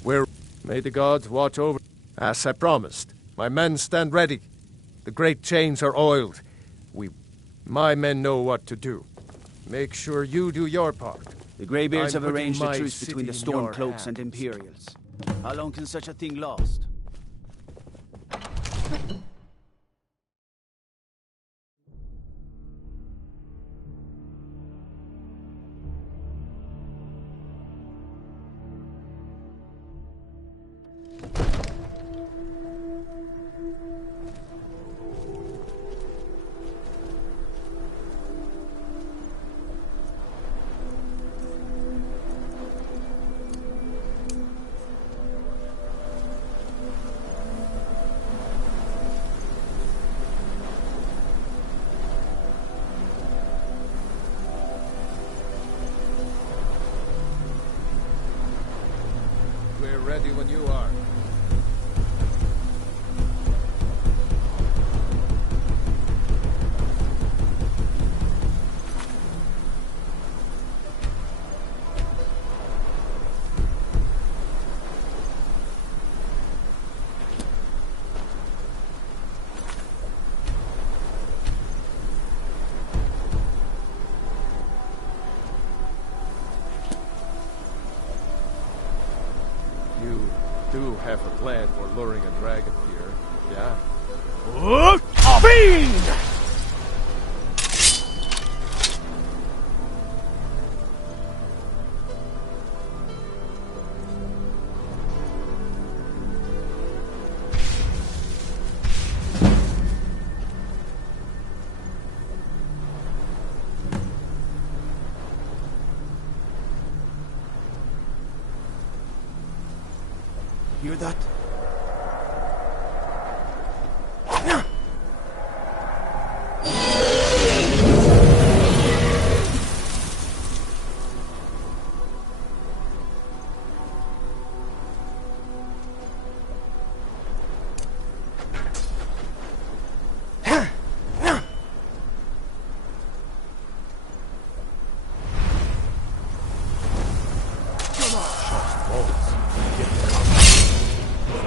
May the gods watch over. As I promised, my men stand ready. The great chains are oiled. My men know what to do. Make sure you do your part. The Greybeards I'm have arranged a putting my truce between the city in your Stormcloaks and Imperials. How long can such a thing last? We're ready when you are. You do have a plan for luring a dragon here, yeah? Fiend! Hear that?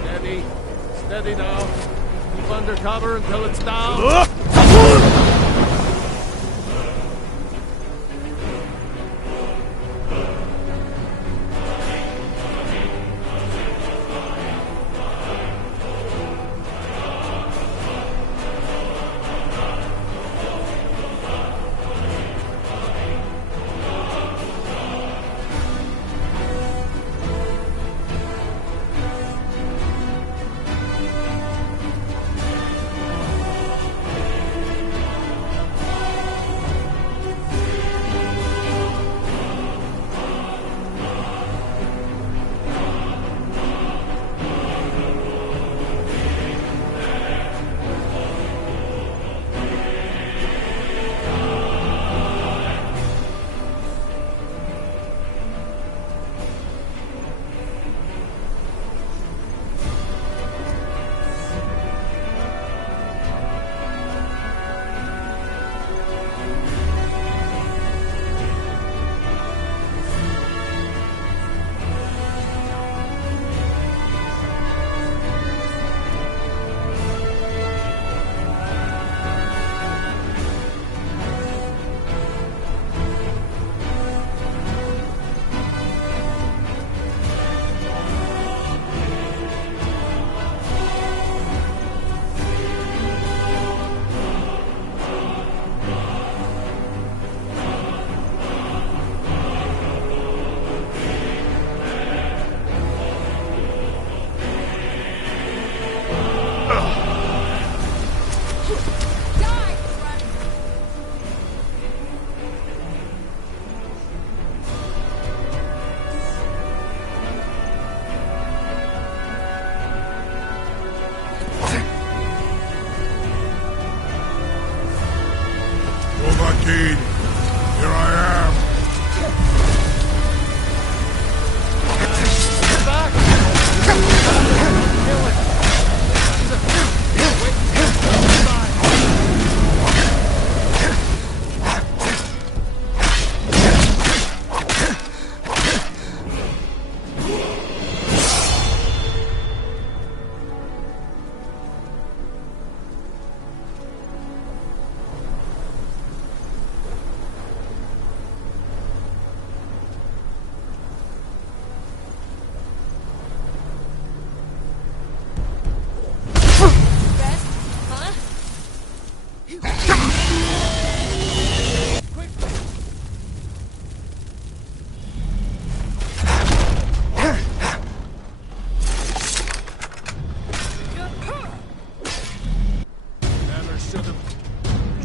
Steady. Steady now. Keep under cover until it's down.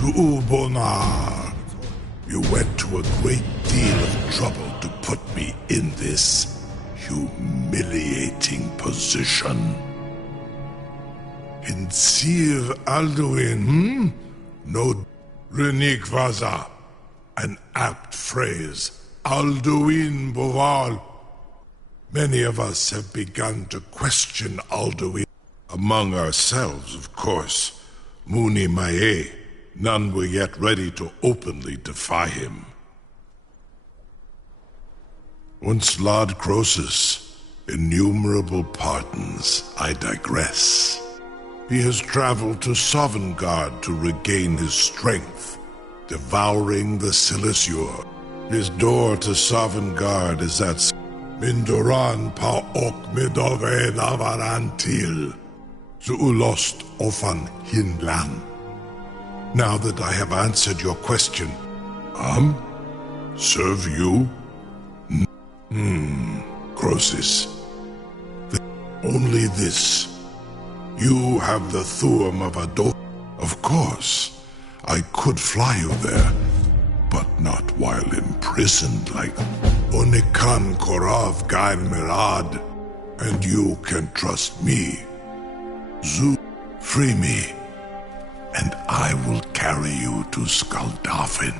Zubonar, you went to a great deal of trouble to put me in this humiliating position. In Sir Alduin, No Renik Vaza, an apt phrase. Alduin Boval. Many of us have begun to question Alduin. Among ourselves, of course. Muni Mae. None were yet ready to openly defy him. Once Lord Croesus, innumerable pardons, I digress. He has traveled to Sovngarde to regain his strength, devouring the Silisur. His door to Sovngarde is at Mindoran pa ok midove navarantil, Zuulost ofan hinlan. Now that I have answered your question, serve you? Croesus. Only this. You have the Thuum of Adolf. Of course, I could fly you there, but not while imprisoned like Onikan Korav Gair Mirad. And you can trust me. Zu, free me, and I will carry you to Skaldafin.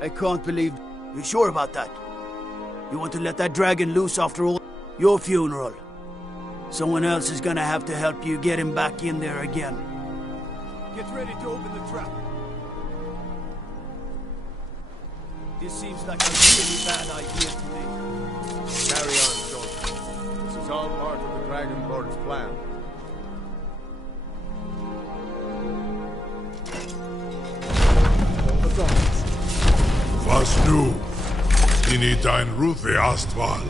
I can't believe... You sure about that? You want to let that dragon loose after all? Your funeral. Someone else is gonna have to help you get him back in there again. Get ready to open the trap. This seems like a really bad idea to me. Carry on, soldier. This is all part of the Dragonborn's plan. Was nu? Ini dein Rufe Astval.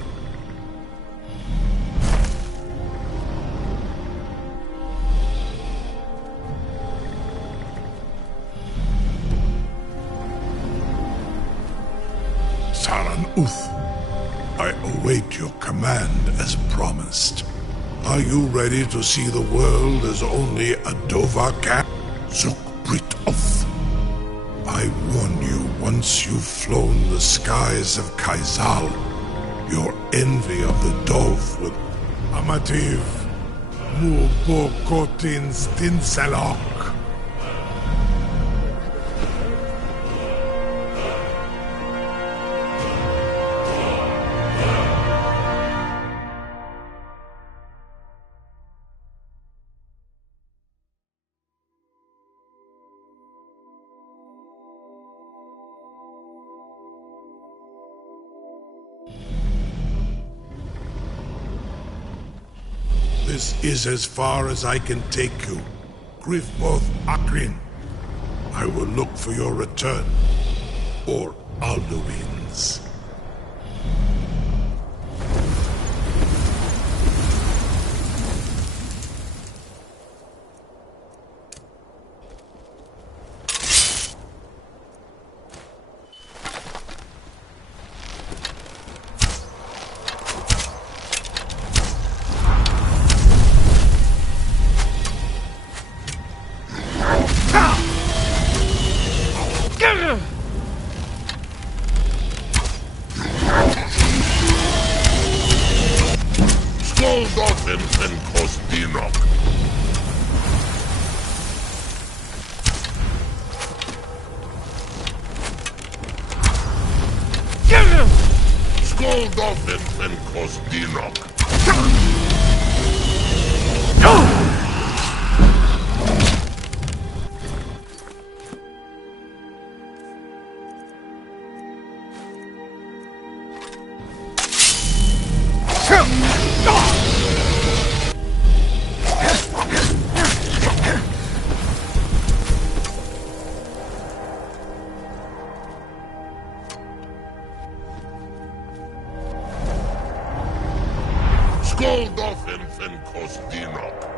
Saran Uth, I await your command as promised. Are you ready to see the world as only a Dovahkiin? Zuk Brit Oth. I warn you, once you've flown the skies of Kaizal, your envy of the Dove will... Amativ, Mubokotin Stinselok. This is as far as I can take you. Grifboth Akrin. I will look for your return. Or Alduin's. Skoldolfin and Kostinok. Skoldolfin and Kostinok. Skoldolfin and Kostinok.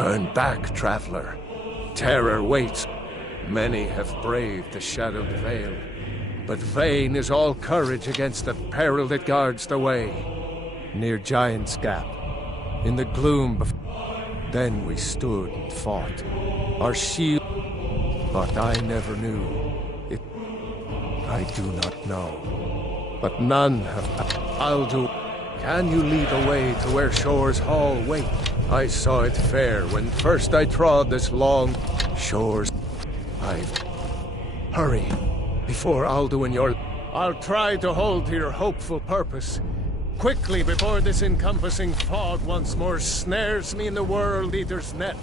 Turn back, traveler. Terror waits. Many have braved the shadowed veil, but vain is all courage against the peril that guards the way. Near Giant's Gap, in the gloom then we stood and fought. Our shield, but I never knew. I do not know. But none have. I'll do. Can you lead the way to where Shore's Hall wait? I saw it fair when first I trod this long shores. Hurry, before Alduin your... I'll try to hold to your hopeful purpose. Quickly, before this encompassing fog once more snares me in the World Eater's net.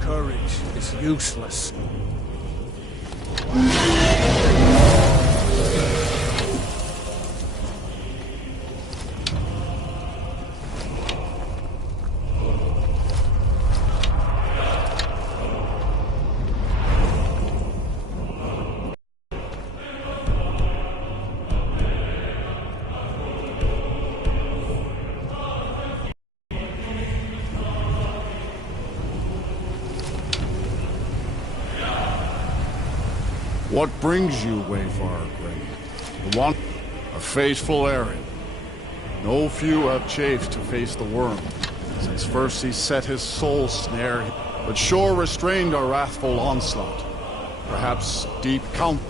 Courage is useless. What brings you, Wayfarer Gray? The one, a faithful errand. No few have chafed to face the worm, since first he set his soul snare, but Shore restrained our wrathful onslaught. Perhaps deep count.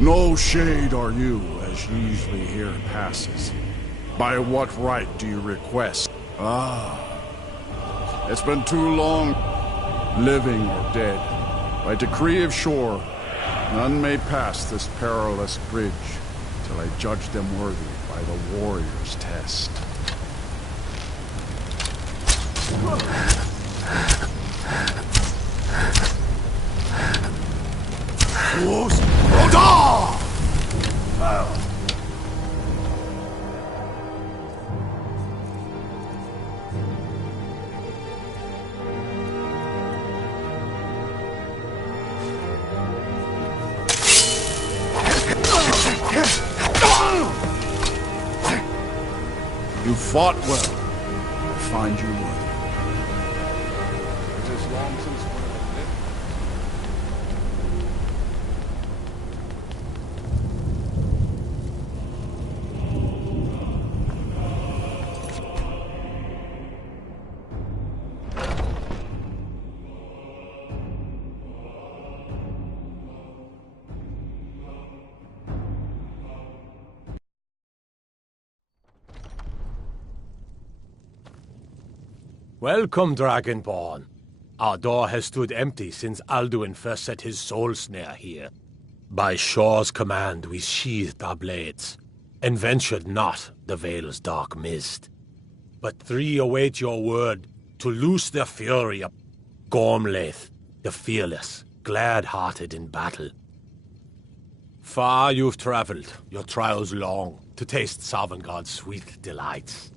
No shade are you, as usually here passes. By what right do you request? It's been too long, living or dead. By decree of Shore, none may pass this perilous bridge till I judge them worthy by the warrior's test. You fought well. I find you worthy. It is long since one of them lived. Welcome, Dragonborn. Our door has stood empty since Alduin first set his soul snare here. By Shore's command, we sheathed our blades, and ventured not the Vale's dark mist. But three await your word to loose their fury up. Gormlaith, the fearless, glad-hearted in battle. Far you've traveled, your trials long, to taste Sovngarde's sweet delights.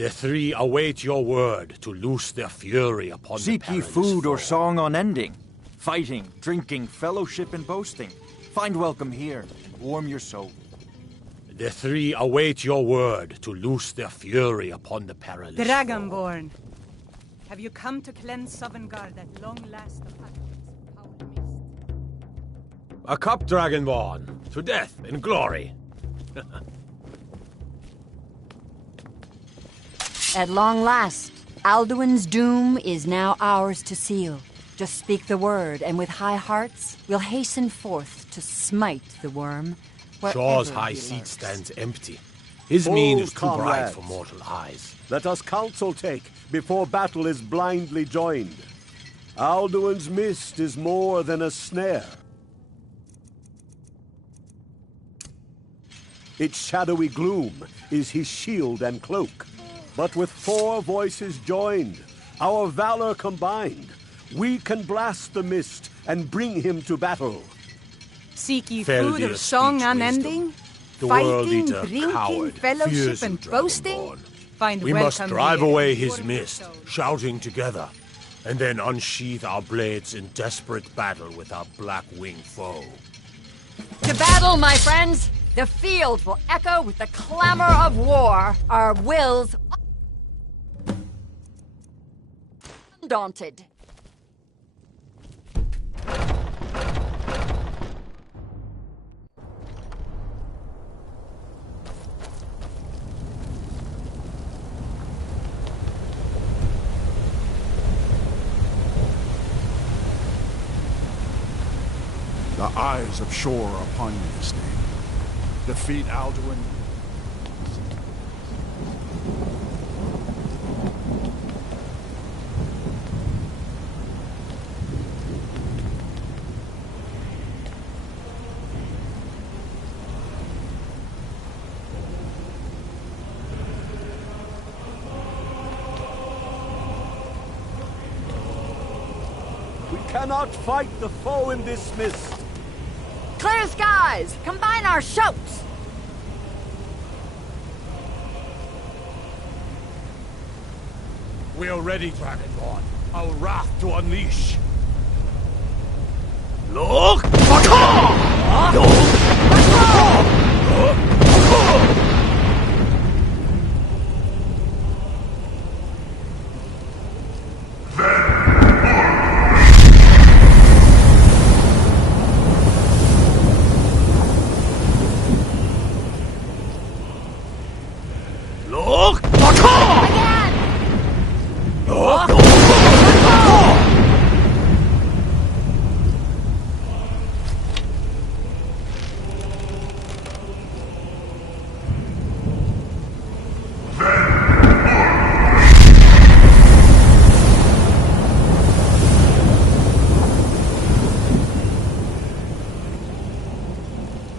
The three await your word to loose their fury upon the Seek ye perilous food or foe. song unending, fighting, drinking, fellowship, and boasting. Find welcome here, and warm your soul. The three await your word to loose their fury upon the perilous foe. Dragonborn, have you come to cleanse Sovngarde at long last of Atlan's foul mist? A cup, Dragonborn, to death and glory. At long last, Alduin's doom is now ours to seal. Just speak the word, and with high hearts, we'll hasten forth to smite the worm. Shaw's wherever high he seat lurks. stands empty. His mien is too bright for mortal eyes. Let us counsel take before battle is blindly joined. Alduin's mist is more than a snare. Its shadowy gloom is his shield and cloak. But with 4 voices joined, our valor combined, we can blast the mist and bring him to battle. Seek ye Fell food dear of song speech unending? The Fighting, world-eater drinking, coward fellowship, fears and you, boasting? Dragonborn. Find We must welcome drive here away and his warm your mist, soul. shouting together, and then unsheath our blades in desperate battle with our black-winged foe. To battle, my friends! The field will echo with the clamor of war. Our wills undaunted. The eyes of Shore are upon you this day. Defeat Alduin. We cannot fight the foe in this mist. Clear skies! Combine our shouts! We are ready, Dragonborn. Our wrath to unleash. Look! Look! Again!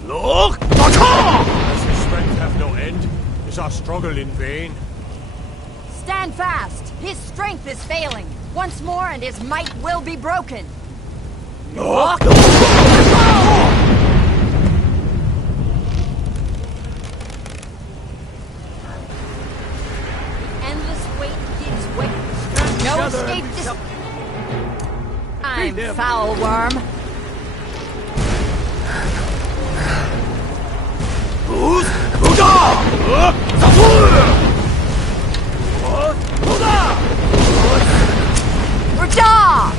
Look! Does his strength have no end? Is our struggle in vain? Stand fast! His strength is failing. Once more and his might will be broken. Look! Endless wait gives way. No escape this... I'm foul worm. Raja!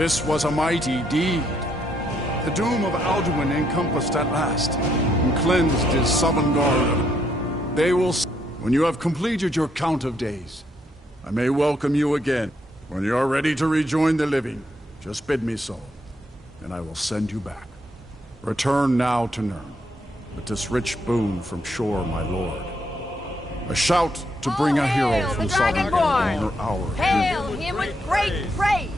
This was a mighty deed. The doom of Alduin encompassed at last, and cleansed his Sovngarde. They will... When you have completed your count of days, I may welcome you again. When you are ready to rejoin the living, just bid me so, and I will send you back. Return now to Nirn, with this rich boon from Shor, my lord. A shout to bring a hero from Sovngarde honor our Hail him with great praise!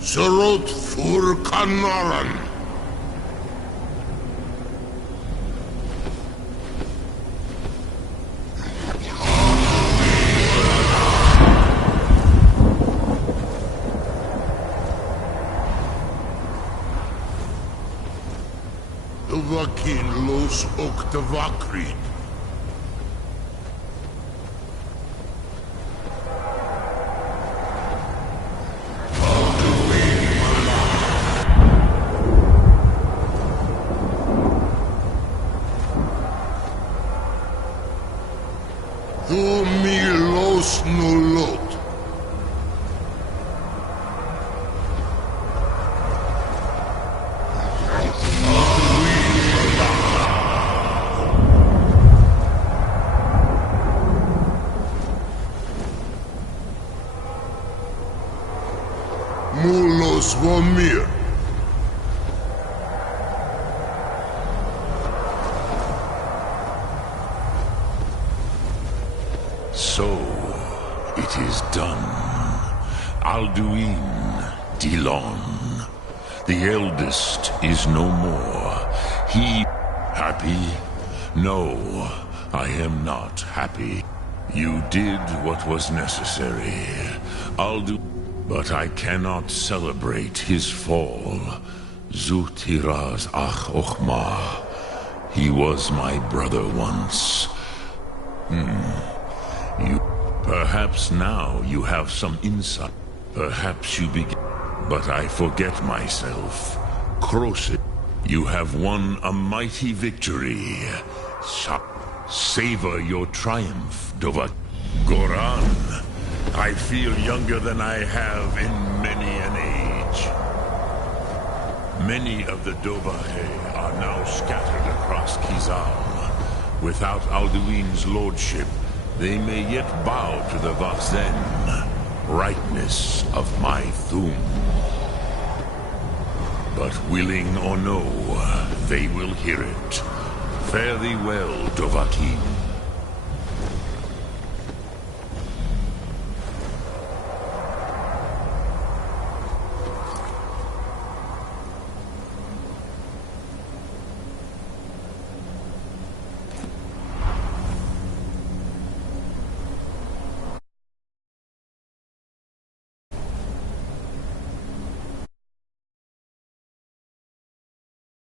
Surot fur Kanaran. Vakin los Oktavakrid. Tu mi los nolot. Mulos vomir. So, it is done. Alduin, Dilon, the eldest, is no more. He... happy? No, I am not happy. You did what was necessary. But I cannot celebrate his fall. Zutiraz ach ochma. He was my brother once. Perhaps now you have some insight. Perhaps you begin... But I forget myself. Krosit, you have won a mighty victory. Savor your triumph, Dovat. Goran, I feel younger than I have in many an age. Many of the Dovahe are now scattered across Kizal. Without Alduin's lordship, they may yet bow to the Vaxen, rightness of my Thum. But willing or no, they will hear it. Fare thee well, Dovahkiin.